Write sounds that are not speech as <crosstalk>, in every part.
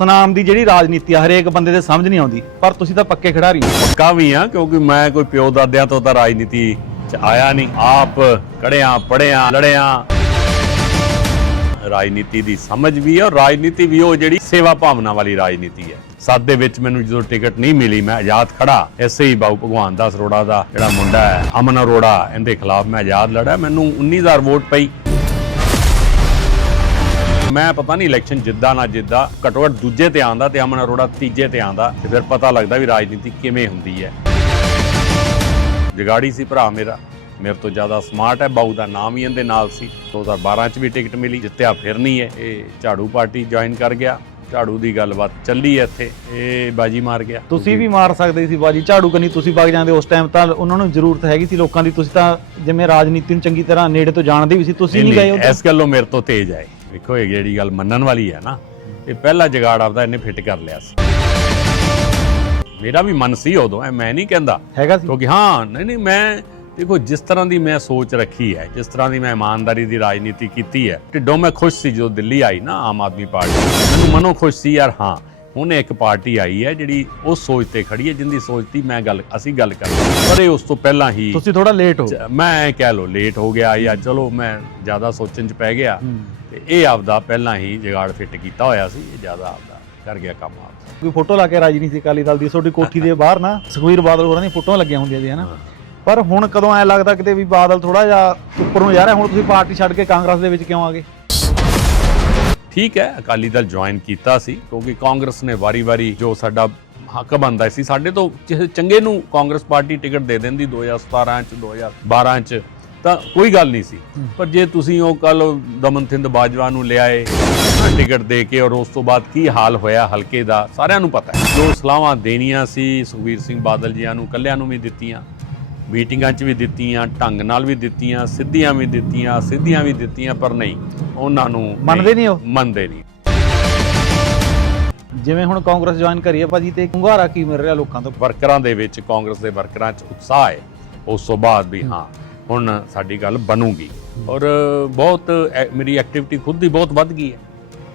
ਸਨਾਮ ਦੀ ਜਿਹੜੀ ਰਾਜਨੀਤੀ ਆ, ਹਰੇਕ ਬੰਦੇ ਦੇ ਸਮਝ ਨਹੀਂ ਆਉਂਦੀ, ਪਰ ਤੁਸੀਂ ਤਾਂ ਪੱਕੇ ਖਿਡਾਰੀ ਹੋ। ਪੱਕਾ ਵੀ ਆ, ਕਿਉਂਕਿ ਮੈਂ ਕੋਈ ਪਿਓ ਦਾਦਿਆਂ ਤੋਂ ਤਾਂ ਰਾਜਨੀਤੀ ਚ ਆਇਆ ਨਹੀਂ। ਆਪ ਕੜਿਆ, ਪੜਿਆ, ਲੜਿਆ। ਰਾਜਨੀਤੀ ਦੀ ਸਮਝ ਵੀ ਹੈ ਔਰ ਰਾਜਨੀਤੀ ਵੀ ਉਹ ਜਿਹੜੀ ਸੇਵਾ ਭਾਵਨਾ ਵਾਲੀ ਰਾਜਨੀਤੀ ਹੈ ਸੱਤ ਦੇ ਵਿੱਚ ਮੈਨੂੰ ਜਦੋਂ ਟਿਕਟ ਨਹੀਂ ਮਿਲੀ, ਮੈਂ ਆਜ਼ਾਦ ਖੜਾ ਐਸੇ ਹੀ ਬਾਬੂ ਭਗਵਾਨ ਦਾਸ ਅਰੋੜਾ ਦਾ ਜਿਹੜਾ ਮੁੰਡਾ ਹੈ, ਅਮਨ ਅਰੋੜਾ, ਇਹਦੇ ਖਿਲਾਫ ਮੈਂ ਆਜ਼ਾਦ ਲੜਿਆ। ਮੈਨੂੰ 19000 ਵੋਟ ਪਈ। ਮੈਂ ਪਤਾ ਨਹੀਂ ਇਲੈਕਸ਼ਨ ਜਿੱਦਾਂ ਨਾ ਜਿੱਦਾਂ ਘੱਟੋ ਘੱਟ ਦੂਜੇ ਤੇ ਆਂਦਾ ਤੇ ਅਮਨ ਅਰੋੜਾ ਤੀਜੇ ਤੇ ਆਂਦਾ ਤੇ ਫਿਰ ਪਤਾ ਲੱਗਦਾ ਵੀ ਰਾਜਨੀਤੀ ਕਿਵੇਂ ਹੁੰਦੀ ਹੈ। ਜਗਾੜੀ ਸੀ ਭਰਾ ਮੇਰਾ ਮੇਰੇ ਤੋਂ ਜ਼ਿਆਦਾ ਸਮਾਰਟ ਹੈ ਬਾਊ ਦਾ ਨਾਮ ਹੀ ਇਹਦੇ ਨਾਲ ਸੀ। 2012 ਚ ਵੀ ਟਿਕਟ ਮਿਲੀ ਜਿੱਤਿਆ ਫਿਰ ਨਹੀਂ ਹੈ। ਇਹ ਝਾੜੂ ਪਾਰਟੀ ਜੁਆਇਨ ਕਰ ਗਿਆ ਝਾੜੂ ਦੀ ਗੱਲਬਾਤ ਚੱਲੀ ਹੈ ਇੱਥੇ ਇਹ ਬਾਜੀ ਮਾਰ ਗਿਆ। ਤੁਸੀਂ ਵੀ ਮਾਰ ਸਕਦੇ ਸੀ ਬਾਜੀ ਝਾੜੂ ਕੰਨੀ ਤੁਸੀਂ ਵਗ ਜਾਂਦੇ ਉਸ ਟਾਈਮ ਤਾਂ ਉਹਨਾਂ ਨੂੰ ਜ਼ਰੂਰਤ ਹੈਗੀ ਸੀ ਲੋਕਾਂ ਦੀ ਤੁਸੀਂ ਤਾਂ ਜਿਵੇਂ ਰਾਜਨੀਤੀ ਨੂੰ ਚੰਗੀ ਤਰ੍ਹਾਂ ਨੇੜੇ ਤੋਂ ਜਾਣਦੇ ਵੀ ਸੀ ਤੁਸੀਂ ਨਹੀਂ ਗਏ ਇਸ ਗੱਲੋਂ ਮੇਰੇ ਤੋਂ ਤੇਜ਼ ਆਏ। ਵੇਖੋ ਇਹ ਜਿਹੜੀ ਗੱਲ ਮੰਨਣ ਵਾਲੀ ਹੈ ਨਾ ਇਹ ਪਹਿਲਾ ਜਗਾੜ ਆਪਦਾ ਇਹਨੇ ਫਿੱਟ ਕਰ ਲਿਆ ਸੀ। ਮੇਰਾ ਵੀ ਮਨ ਸੀ ਉਦੋਂ ਐ ਮੈਂ ਨਹੀਂ ਕਹਿੰਦਾ। ਹੈਗਾ ਸੀ? ਕਿਉਂਕਿ ਹਾਂ ਨਹੀਂ ਨਹੀਂ ਮੈਂ ਦੇਖੋ ਜਿਸ ਤਰ੍ਹਾਂ ਦੀ ਮੈਂ ਸੋਚ ਰੱਖੀ ਹੈ ਜਿਸ ਤਰ੍ਹਾਂ ਦੀ ਮੈਂ ਇਮਾਨਦਾਰੀ ਦੀ ਰਾਜਨੀਤੀ ਕੀਤੀ ਹੈ ਢਿੱਡੋਂ ਮੈਂ ਖੁਸ਼ ਸੀ ਜਦੋਂ ਦਿੱਲੀ ਆਈ ਨਾ ਆਮ ਆਦਮੀ ਪਾਰਟੀ ਮੈਨੂੰ ਮਨੋਂ ਖੁਸ਼ ਸੀ ਯਾਰ ਹਾਂ ਹੁਣ ਇੱਕ ਪਾਰਟੀ ਆਈ ਹੈ ਜਿਹੜੀ ਉਸ ਸੋਚ ਤੇ ਖੜੀ ਹੈ ਜਿੰਦੀ ਸੋਚ ਦੀ ਮੈਂ ਗੱਲ ਅਸੀਂ ਗੱਲ ਕਰ ਪਰ ਇਹ ਉਸ ਤੋਂ ਪਹਿਲਾਂ ਹੀ ਤੁਸੀਂ ਥੋੜਾ ਲੇਟ ਹੋ। ਮੈਂ ਕਹਿ ਲੋ ਲੇਟ ਹੋ ਗਿਆ ਜਾਂ ਚਲੋ ਮੈਂ ਜ਼ਿਆਦਾ ਸੋਚਣ ਚ ਪੈ ਗਿਆ। ਤੇ ਇਹ ਆਪਦਾ ਪਹਿਲਾਂ ਹੀ ਜਗਾੜ ਫਿੱਟ ਕੀਤਾ ਹੋਇਆ ਸੀ ਇਹ ਜ਼ਿਆਦਾ ਆਪਦਾ ਕਰ ਗਿਆ ਕੰਮ ਆਪਦਾ। ਕੋਈ ਫੋਟੋ ਲਾ ਕੇ ਰਾਜਨੀਤੀ ਅਕਾਲੀ ਦਲ ਦੀ ਤੁਹਾਡੀ ਕੋਠੀ ਦੇ ਬਾਹਰ ਨਾ ਸੁਖਵੀਰ ਬਾਦਲ ਹੋਰਾਂ ਦੀਆਂ ਫੋਟੋਆਂ ਲੱਗੀਆਂ ਹੁੰਦੀਆਂ ਸੀ ਹਨਾ। ਪਰ ਹੁਣ ਕਦੋਂ ਐ ਲੱਗਦਾ ਕਿਤੇ ਵੀ ਬਾਦਲ ਥੋੜਾ ਜਿਹਾ ਉੱਪਰ ਨੂੰ ਜਾ ਰਿਹਾ ਹੁਣ ਤੁਸੀਂ ਪਾਰਟੀ ਛੱਡ ਕੇ ਕਾਂਗਰਸ ਦੇ ਵਿੱਚ ਕਿਉਂ ਆ ਗਏ? ਠੀਕ ਹੈ ਅਕਾਲੀ ਦਲ ਜੁਆਇਨ ਕੀਤਾ ਸੀ ਕਿਉਂਕਿ ਕਾਂਗਰਸ ਨੇ ਵਾਰੀ-ਵਾਰੀ ਜੋ ਸਾਡਾ ਹੱਕ ਬਣਦਾ ਸੀ ਸਾਡੇ ਤੋਂ ਚੰਗੇ ਨੂੰ ਕਾਂਗਰਸ ਪਾਰਟੀ ਟਿਕਟ ਦੇ ਦਿੰਦੀ 2017 ਚ 2012 ਚ। ਤਾਂ ਕੋਈ ਗੱਲ ਨਹੀਂ ਸੀ। ਪਰ ਜੇ ਤੁਸੀਂ ਉਹ ਕੱਲ ਦਮਨਥਿੰਦ ਬਾਜਵਾ ਨੂੰ ਲਿਆਏ ਟਿਕਟ ਦੇ ਕੇ ਔਰ ਉਸ ਤੋਂ ਬਾਅਦ ਕੀ ਹਾਲ ਹੋਇਆ ਹਲਕੇ ਦਾ ਸਾਰਿਆਂ ਨੂੰ ਪਤਾ ਹੈ। ਜੋ ਸਲਾਹਾਂ ਦੇਣੀਆਂ ਸੀ ਸੁਖਵੀਰ ਸਿੰਘ ਬਾਦਲ ਜੀਆਂ ਨੂੰ ਕੱਲਿਆਂ ਨੂੰ ਵੀ ਦਿੱਤੀਆਂ ਮੀਟਿੰਗਾਂ 'ਚ ਵੀ ਦਿੱਤੀਆਂ ਢੰਗ ਨਾਲ ਵੀ ਦਿੱਤੀਆਂ ਸਿੱਧੀਆਂ ਵੀ ਦਿੱਤੀਆਂ ਸਿੱਧੀਆਂ ਵੀ ਦਿੱਤੀਆਂ ਪਰ ਨਹੀਂ ਉਹਨਾਂ ਨੂੰ ਮੰਨਦੇ ਨਹੀਂ ਉਹ? ਮੰਨਦੇ ਨਹੀਂ। ਜਿਵੇਂ ਹੁਣ ਕਾਂਗਰਸ ਜੁਆਇਨ ਕਰੀ ਹੈ ਭਾਜੀ ਤੇ ਹੁੰਗਾਰਾ ਕੀ ਮਿਲ ਰਿਹਾ ਲੋਕਾਂ ਤੋਂ? ਵਰਕਰਾਂ ਦੇ ਵਿੱਚ ਕਾਂਗਰਸ ਦੇ ਵਰਕਰਾਂ 'ਚ ਉਤਸ਼ਾਹ ਹੈ। ਉਸ ਤੋਂ ਬਾਅਦ ਵੀ ਹਾਂ ਹੁਣ ਸਾਡੀ ਗੱਲ ਬਣੂਗੀ। ਔਰ ਬਹੁਤ ਮੇਰੀ ਐਕਟੀਵਿਟੀ ਖੁਦ ਦੀ ਬਹੁਤ ਵੱਧ ਗਈ ਹੈ।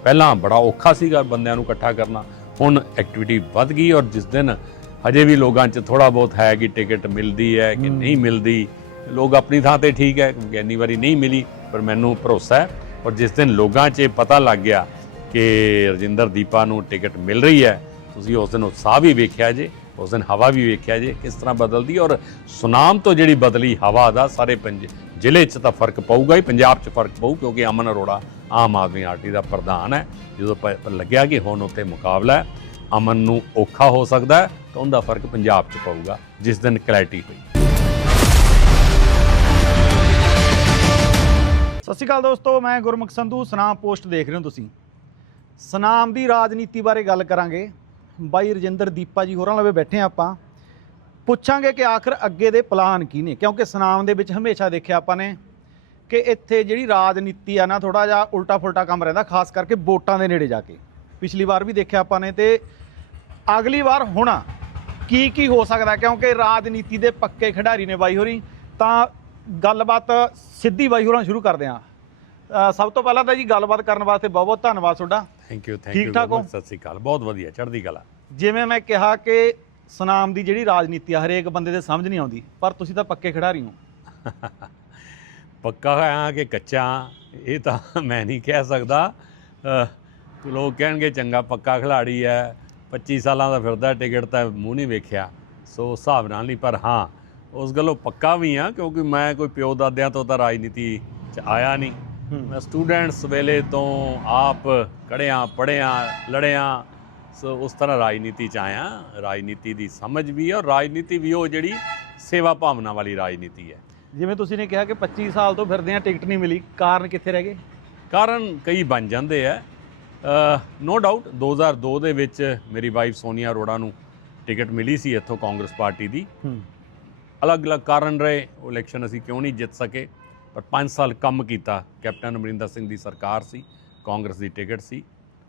ਪਹਿਲਾਂ ਬੜਾ ਔਖਾ ਸੀਗਾ ਬੰਦਿਆਂ ਨੂੰ ਇਕੱਠਾ ਕਰਨਾ ਹੁਣ ਐਕਟੀਵਿਟੀ ਵੱਧ ਗਈ ਔਰ ਜਿਸ ਦਿਨ ਹਜੇ ਵੀ ਲੋਕਾਂ 'ਚ ਥੋੜਾ ਬਹੁਤ ਹੈ ਕਿ ਟਿਕਟ ਮਿਲਦੀ ਹੈ ਕਿ ਨਹੀਂ ਮਿਲਦੀ ਲੋਕ ਆਪਣੀ ਥਾਂ ਤੇ ਠੀਕ ਹੈ ਇੰਨੀ ਵਾਰੀ ਨਹੀਂ ਮਿਲੀ ਪਰ ਮੈਨੂੰ ਭਰੋਸਾ ਹੈ। ਔਰ ਜਿਸ ਦਿਨ ਲੋਕਾਂ 'ਚ ਪਤਾ ਲੱਗ ਗਿਆ ਕਿ ਰਜਿੰਦਰ ਦੀਪਾ ਨੂੰ ਟਿਕਟ ਮਿਲ ਰਹੀ ਹੈ ਤੁਸੀਂ ਉਸ ਦਿਨ ਉਤਸ਼ਾਹ ਵੀ ਵੇਖਿਆ ਜੇ। ਉਸ ਦਿਨ ਹਵਾ ਵੀ ਵੇਖਿਆ ਜੇ ਕਿਸ ਤਰ੍ਹਾਂ ਬਦਲਦੀ ਔਰ ਸੁਨਾਮ ਤੋਂ ਜਿਹੜੀ ਬਦਲੀ ਹਵਾ ਦਾ ਸਾਰੇ ਪੰਜ ਜ਼ਿਲ੍ਹੇ 'ਚ ਤਾਂ ਫ਼ਰਕ ਪਊਗਾ ਹੀ, ਪੰਜਾਬ 'ਚ ਫ਼ਰਕ ਪਊ ਕਿਉਂਕਿ ਅਮਨ ਅਰੋੜਾ ਆਮ ਆਦਮੀ ਪਾਰਟੀ ਦਾ ਪ੍ਰਧਾਨ ਹੈ। ਜਦੋਂ ਪ- ਲੱਗਿਆ ਕਿ ਹੁਣ ਉੱਥੇ ਮੁਕਾਬਲਾ ਹੈ, ਅਮਨ ਨੂੰ ਔਖਾ ਹੋ ਸਕਦਾ ਹੈ ਤਾਂ ਉਹਦਾ ਫ਼ਰਕ ਪੰਜਾਬ 'ਚ ਪਊਗਾ, ਜਿਸ ਦਿਨ ਕਲੈਰਿਟੀ ਹੋਈ। ਸਤਿ ਸ਼੍ਰੀ ਅਕਾਲ ਦੋਸਤੋ, ਮੈਂ ਗੁਰਮੁਖ ਸੰਧੂ, ਸਨਾਮ ਪੋਸਟ ਦੇਖ ਰਹੇ ਹੋ ਤੁਸੀਂ। ਸਨਾਮ ਦੀ ਰਾਜਨੀਤੀ ਬਾਰੇ ਗੱਲ ਕਰਾਂਗੇ। ਬਾਈ ਰਜਿੰਦਰ ਦੀਪਾ ਜੀ ਹੋਰਾਂ ਲਵੇ ਬੈਠੇ ਹਾਂ ਆਪਾਂ। ਪੁੱਛਾਂਗੇ ਕਿ ਆਖਰ ਅੱਗੇ ਦੇ ਪਲਾਨ ਕੀ ਨੇ, ਕਿਉਂਕਿ ਸੁਨਾਮ ਦੇ ਵਿੱਚ ਹਮੇਸ਼ਾ ਦੇਖਿਆ ਆਪਾਂ ਨੇ ਕਿ ਇੱਥੇ ਜਿਹੜੀ ਰਾਜਨੀਤੀ ਆ ਨਾ ਥੋੜਾ ਜਿਹਾ ਉਲਟਾ ਫੁਲਟਾ ਕੰਮ ਰਹਿੰਦਾ, ਖਾਸ ਕਰਕੇ ਵੋਟਾਂ ਦੇ ਨੇੜੇ ਜਾ ਕੇ। ਪਿਛਲੀ ਵਾਰ ਵੀ ਦੇਖਿਆ ਆਪਾਂ ਨੇ ਤੇ ਅਗਲੀ ਵਾਰ ਹੋਣਾ ਕੀ ਕੀ ਹੋ ਸਕਦਾ, ਕਿਉਂਕਿ ਰਾਜਨੀਤੀ ਦੇ ਪੱਕੇ ਖਿਡਾਰੀ ਨੇ ਬਾਈ ਹੋਰੀ। ਤਾਂ ਗੱਲਬਾਤ ਸਿੱਧੀ ਬਾਈ ਹੋਰਾਂ ਸ਼ੁਰੂ ਕਰਦੇ ਹਾਂ। ਸਭ ਤੋਂ ਪਹਿਲਾਂ ਤਾਂ ਜੀ ਗੱਲਬਾਤ ਕਰਨ ਵਾਸਤੇ ਬਹੁਤ ਬਹੁਤ ਧੰਨਵਾਦ ਤੁਹਾਡਾ। ਥੈਂਕ ਯੂ ਥੈਂਕ ਠੀਕ ਯੂ ਠਾਕ ਹੋ? ਸਤਿ ਸ੍ਰੀ ਅਕਾਲ। ਬਹੁਤ ਵਧੀਆ ਚੜ੍ਹਦੀ ਕਲਾ। ਜਿਵੇਂ ਮੈਂ ਕਿਹਾ ਕਿ ਸਨਾਮ ਦੀ ਜਿਹੜੀ ਰਾਜਨੀਤੀ ਆ ਹਰੇਕ ਬੰਦੇ ਦੇ ਸਮਝ ਨਹੀਂ ਆਉਂਦੀ ਪਰ ਤੁਸੀਂ ਤਾਂ ਪੱਕੇ ਖਿਡਾਰੀ ਹੋ। <laughs> ਪੱਕਾ ਹੋਇਆ ਕਿ ਕੱਚਾ ਇਹ ਤਾਂ <laughs> ਮੈਂ ਨਹੀਂ ਕਹਿ ਸਕਦਾ। ਲੋਕ ਕਹਿਣਗੇ ਚੰਗਾ ਪੱਕਾ ਖਿਲਾੜੀ ਹੈ 25 ਸਾਲਾਂ ਦਾ ਫਿਰਦਾ ਟਿਕਟ ਤਾਂ ਮੂੰਹ ਨਹੀਂ ਵੇਖਿਆ। ਸੋ ਹਿਸਾਬ ਨਾਲ ਨਹੀਂ ਪਰ ਹਾਂ ਉਸ ਗੱਲੋਂ ਪੱਕਾ ਵੀ ਆ ਕਿਉਂਕਿ ਮੈਂ ਕੋਈ ਪਿਓ ਦਾਦਿਆਂ ਤੋਂ ਤਾਂ ਰਾਜਨੀਤੀ ਚ ਆਇਆ ਨਹੀਂ। ਮੈਂ ਸਟੂਡੈਂਟਸ ਵੇਲੇ ਤੋਂ ਆਪ ਕੜਿਆ ਪੜਿਆ ਲੜਿਆ ਸੋ ਉਸ ਤਰ੍ਹਾਂ ਰਾਜਨੀਤੀ ਚ ਆਇਆ। ਰਾਜਨੀਤੀ ਦੀ ਸਮਝ ਵੀ ਹੈ ਔਰ ਰਾਜਨੀਤੀ ਵੀ ਉਹ ਜਿਹੜੀ ਸੇਵਾ ਭਾਵਨਾ ਵਾਲੀ ਰਾਜਨੀਤੀ ਹੈ। ਜਿਵੇਂ ਤੁਸੀਂ ਨੇ ਕਿਹਾ ਕਿ 25 ਸਾਲ ਤੋਂ ਫਿਰਦੇ ਆ ਟਿਕਟ ਨਹੀਂ ਮਿਲੀ। ਕਾਰਨ ਕਿੱਥੇ ਰਹਿ ਗਏ? ਕਾਰਨ ਕਈ ਬਣ ਜਾਂਦੇ ਆ। ਨੋ ਡਾਊਟ 2002 ਦੇ ਵਿੱਚ ਮੇਰੀ ਵਾਈਫ ਸੋਨੀਆ ਅਰੋੜਾ ਨੂੰ ਟਿਕਟ ਮਿਲੀ ਸੀ ਇੱਥੋਂ ਕਾਂਗਰਸ ਪਾਰਟੀ ਦੀ। ਅਲੱਗ-ਅਲੱਗ ਕਾਰਨ ਰਹੇ। ਉਹ ਇਲੈਕਸ਼ਨ ਅਸੀਂ ਕਿਉਂ ਨਹੀਂ ਜਿੱਤ ਸਕੇ? ਪਰ 5 ਸਾਲ ਕੰਮ ਕੀਤਾ ਕੈਪਟਨ ਅਮਰਿੰਦਰ ਸਿੰਘ ਦੀ ਸਰਕਾਰ ਸੀ ਕਾਂਗਰਸ ਦੀ ਟਿਕਟ ਸੀ।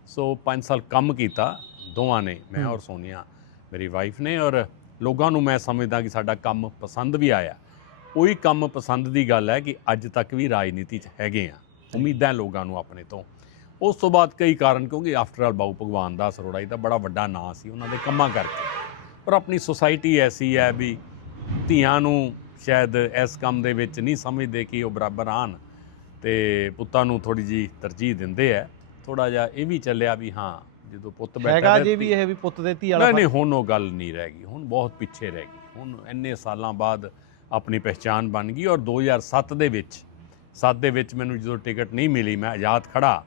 ਸੋ 5 ਸਾਲ ਕੰਮ ਕੀਤਾ ਦੋਵਾਂ ਨੇ ਮੈਂ। ਔਰ ਸੋਨੀਆ ਮੇਰੀ ਵਾਈਫ ਨੇ ਔਰ ਲੋਕਾਂ ਨੂੰ ਮੈਂ ਸਮਝਦਾ ਕਿ ਸਾਡਾ ਕੰਮ ਪਸੰਦ ਵੀ ਆਇਆ। ਉਹੀ ਕੰਮ ਪਸੰਦ ਦੀ ਗੱਲ ਹੈ ਕਿ ਅੱਜ ਤੱਕ ਵੀ ਰਾਜਨੀਤੀ 'ਚ ਹੈਗੇ ਆ। ਉਮੀਦਾਂ ਲੋਕਾਂ ਨੂੰ ਆਪਣੇ ਤੋਂ। ਉਸ ਤੋਂ ਬਾਅਦ ਕਈ ਕਾਰਨ ਕਿਉਂਕਿ ਆਫਟਰ ਆਲ ਬਾਊ ਭਗਵਾਨ ਦਾਸ ਅਰੋੜਾ ਜੀ ਦਾ ਬੜਾ ਵੱਡਾ ਨਾਂ ਸੀ ਉਹਨਾਂ ਦੇ ਕੰਮਾਂ ਕਰਕੇ। ਪਰ ਆਪਣੀ ਸੁਸਾਇਟੀ ਐਸੀ ਹੈ ਵੀ ਧੀਆਂ ਨੂੰ ਸ਼ਾਇਦ ਇਸ ਕੰਮ ਦੇ ਵਿੱਚ ਨਹੀਂ ਸਮਝਦੇ ਕਿ ਉਹ ਬਰਾਬਰ ਆਣ ਤੇ ਪੁੱਤਾਂ ਨੂੰ ਥੋੜੀ ਜੀ ਤਰਜੀਹ ਦਿੰਦੇ ਆ। ਥੋੜਾ ਜਿਹਾ ਇਹ ਵੀ ਚੱਲਿਆ ਵੀ ਹਾਂ ਜਦੋਂ ਪੁੱਤ ਬੈਠਾ ਹੈਗਾ ਜੇ ਵੀ ਇਹ ਵੀ ਪੁੱਤ ਦੇ ਧੀ ਵਾਲਾ ਨਹੀਂ ਨਹੀਂ ਹੁਣ ਉਹ ਗੱਲ ਨਹੀਂ ਰਹਿ ਗਈ। ਹੁਣ ਬਹੁਤ ਪਿੱਛੇ ਰਹਿ ਗਈ। ਹੁਣ ਇੰਨੇ ਸਾਲਾਂ ਬਾਅਦ ਆਪਣੀ ਪਹਿਚਾਨ ਬਣ ਗਈ ਔਰ 2007 ਦੇ ਵਿੱਚ 7 ਦੇ ਵਿੱਚ ਮੈਨੂੰ ਜਦੋਂ ਟਿਕਟ ਨਹੀਂ ਮਿਲੀ ਮੈਂ ਆਜ਼ਾਦ ਖੜਾ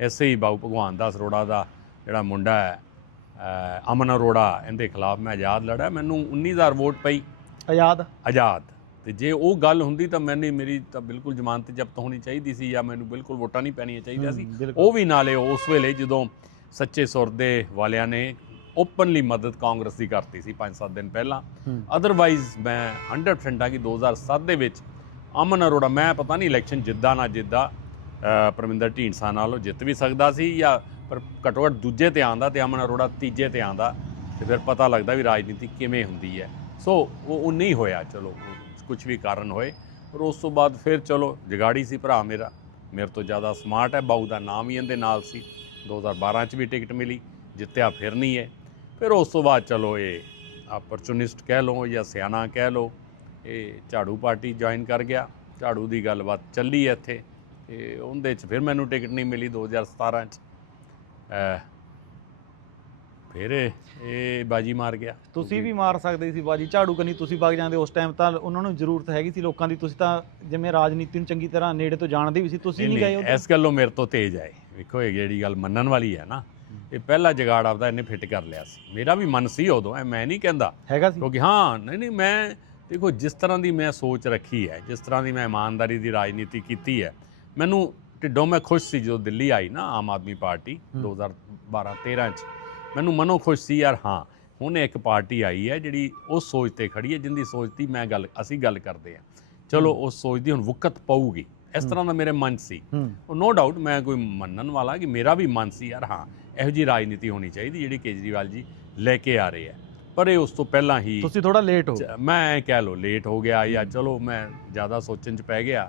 ਐਸੇ ਹੀ ਬਾਬੂ ਭਗਵਾਨ ਦਾਸ ਅਰੋੜਾ ਦਾ ਜਿਹੜਾ ਮੁੰਡਾ ਹੈ ਅਮਨ ਅਰੋੜਾ ਇਹਦੇ ਖਿਲਾਫ ਮੈਂ ਆਜ਼ਾਦ ਲੜਿਆ। ਮੈਨੂੰ 19000 ਵੋਟ ਪਈ। ਆਜ਼ਾਦ? ਆਜ਼ਾਦ। ਤੇ ਜੇ ਉਹ ਗੱਲ ਹੁੰਦੀ ਤਾਂ ਮੈਨੂੰ ਮੇਰੀ ਤਾਂ ਬਿਲਕੁਲ ਜ਼ਮਾਨਤ ਜ਼ਬਤ ਹੋਣੀ ਚਾਹੀਦੀ ਸੀ ਜਾਂ ਮੈਨੂੰ ਬਿਲਕੁਲ ਵੋਟਾਂ ਨਹੀਂ ਪੈਣੀਆਂ ਚਾਹੀਦੀਆਂ ਸੀ। ਉਹ ਵੀ ਨਾਲੇ ਉਸ ਵੇਲੇ ਜਦੋਂ ਸੱਚੇ ਸੁਰ ਦੇ ਵਾਲਿਆਂ ਨੇ ਓਪਨਲੀ ਮਦਦ ਕਾਂਗਰਸ ਦੀ ਕਰਤੀ ਸੀ 5-7 ਦਿਨ ਪਹਿਲਾਂ। ਅਦਰਵਾਈਜ਼ ਮੈਂ 100% ਆ ਕਿ 2007 ਦੇ ਵਿੱਚ ਅਮਨ ਅਰੋੜਾ ਮੈਂ ਪਤਾ ਨਹੀਂ ਇਲੈਕਸ਼ਨ ਜਿੱਦਾਂ ਨਾ ਜਿੱਦਾਂ ਪਰਮਿੰਦਰ ਢੀਂਡਸਾ ਨਾਲੋਂ ਜਿੱਤ ਵੀ ਸਕਦਾ ਸੀ ਜਾਂ ਪਰ ਘੱਟੋ ਘੱਟ ਦੂਜੇ ਤੇ ਆਂਦਾ ਤੇ ਅਮਨ ਅਰੋੜਾ ਤੀਜੇ ਤੇ ਆਂਦਾ ਤੇ ਫਿਰ ਪਤਾ ਲੱਗਦਾ ਵੀ ਰਾਜਨੀਤੀ ਕਿਵੇਂ ਹੁੰਦੀ ਹੈ। ਸੋ ਉਹ ਉਹ ਨਹੀਂ ਹੋਇਆ, ਚਲੋ ਕੁਝ ਵੀ ਕਾਰਨ ਹੋਏ। ਪਰ ਉਸ ਤੋਂ ਬਾਅਦ ਫਿਰ ਚਲੋ, ਜਗਾੜੀ ਸੀ ਭਰਾ ਮੇਰਾ। ਮੇਰੇ ਤੋਂ ਜ਼ਿਆਦਾ ਸਮਾਰਟ ਹੈ, ਬਾਊ ਦਾ ਨਾਮ ਹੀ ਇਹਦੇ ਨਾਲ ਸੀ। 2012 ਚ ਵੀ ਟਿਕਟ ਮਿਲੀ, ਜਿੱਤਿਆ ਫਿਰ ਨਹੀਂ ਹੈ ਫਿਰ ਉਸ ਤੋਂ ਬਾਅਦ ਚਲੋ ਇਹ ਆਪਰਚੂਨਿਸਟ ਕਹਿ ਲਓ ਜਾਂ ਸਿਆਣਾ ਕਹਿ ਲਓ, ਇਹ ਝਾੜੂ ਪਾਰਟੀ ਜੁਆਇਨ ਕਰ ਗਿਆ। ਝਾੜੂ ਦੀ ਗੱਲਬਾਤ ਚੱਲੀ ਹੈ ਇੱਥੇ। ਤੇ ਉਹਦੇ ਚ ਫਿਰ ਮੈਨੂੰ ਟਿਕਟ ਨਹੀਂ ਮਿਲੀ 2017 ਚ। ਫਿਰ ਇਹ ਇਹ ਬਾਜੀ ਮਾਰ ਗਿਆ। ਤੁਸੀਂ ਵੀ ਮਾਰ ਸਕਦੇ ਸੀ ਬਾਜੀ। ਝਾੜੂ ਕਨੀ ਤੁਸੀਂ ਵਗ ਜਾਂਦੇ ਉਸ ਟਾਈਮ ਤਾਂ ਉਹਨਾਂ ਨੂੰ ਜ਼ਰੂਰਤ ਹੈਗੀ ਸੀ ਲੋਕਾਂ ਦੀ। ਤੁਸੀਂ ਤਾਂ ਜਿਵੇਂ ਰਾਜਨੀਤੀ ਨੂੰ ਚੰਗੀ ਤਰ੍ਹਾਂ ਨੇੜੇ ਤੋਂ ਜਾਣਦੇ ਵੀ ਸੀ ਤੁਸੀਂ ਨਹੀਂ ਗਏ ਉੱਧਰ? ਇਸ ਗੱਲੋਂ ਮੇਰੇ ਤੋਂ ਤੇਜ਼ ਆਏ। ਵੇਖੋ ਇਹ ਜਿਹੜੀ ਗੱਲ ਮੰਨਣ ਵਾਲੀ ਹੈ ਨਾ ਇਹ ਪਹਿਲਾ ਜਗਾੜ ਆਪਦਾ ਇਹਨੇ ਫਿੱਟ ਕਰ ਲਿਆ ਸੀ। ਮੇਰਾ ਵੀ ਮਨ ਸੀ ਉਦੋਂ ਐ ਮੈਂ ਨਹੀਂ ਕਹਿੰਦਾ। ਹੈਗਾ ਸੀ। ਕਿਉਂਕਿ ਹਾਂ ਨਹੀਂ ਨਹੀਂ ਮੈਂ ਦੇਖੋ ਜਿਸ ਤਰ੍ਹਾਂ ਦੀ ਮੈਂ ਸੋਚ ਰੱਖੀ ਹੈ ਜਿਸ ਤਰ੍ਹਾਂ ਦੀ ਮੈਂ ਇਮਾਨਦਾਰੀ ਦੀ ਰਾਜਨੀਤੀ ਕੀਤੀ ਹੈ ਮੈਨੂੰ ਢਿੱਡੋਂ ਮੈਂ ਖੁਸ਼ ਸੀ ਜਦੋਂ ਦਿੱਲੀ ਆਈ ਨਾ ਆਮ ਆਦਮੀ ਪਾਰਟੀ 2012 13 ਚ। ਮੈਨੂੰ ਮਨੋਂ ਖੁਸ਼ ਸੀ ਯਾਰ ਹਾਂ ਹੁਣ ਇੱਕ ਪਾਰਟੀ ਆਈ ਹੈ ਜਿਹੜੀ ਉਸ ਸੋਚ ਤੇ ਖੜੀ ਹੈ ਜਿੰਦੀ ਸੋਚ ਦੀ ਮੈਂ ਗੱਲ ਅਸੀਂ ਗੱਲ ਕਰਦੇ ਹਾਂ। ਚਲੋ ਉਸ ਸੋਚ ਦੀ ਹੁਣ ਵਕਤ ਪਊਗੀ। ਇਸ ਤਰ੍ਹਾਂ ਦਾ ਮੇਰੇ ਮਨ ਸੀ। ਉਹ ਨੋ ਡਾਊਟ ਮੈਂ ਕੋਈ ਮੰਨਣ ਵਾਲਾ ਕਿ ਮੇਰਾ ਵੀ ਮਨ ਸੀ ਯਾਰ ਹਾਂ ਇਹੋ ਜੀ ਰਾਜਨੀਤੀ ਹੋਣੀ ਚਾਹੀਦੀ ਜਿਹੜੀ ਕੇਜਰੀਵਾਲ ਜੀ ਲੈ ਕੇ ਆ ਰਹੇ ਆ ਪਰ ਇਹ ਉਸ ਤੋਂ ਪਹਿਲਾਂ ਹੀ ਤੁਸੀਂ ਥੋੜਾ ਲੇਟ ਹੋ। ਮੈਂ ਕਹਿ ਲੋ ਲੇਟ ਹੋ ਗਿਆ ਜਾਂ ਚਲੋ ਮੈਂ ਜ਼ਿਆਦਾ ਸੋਚਣ ਚ ਪੈ ਗਿਆ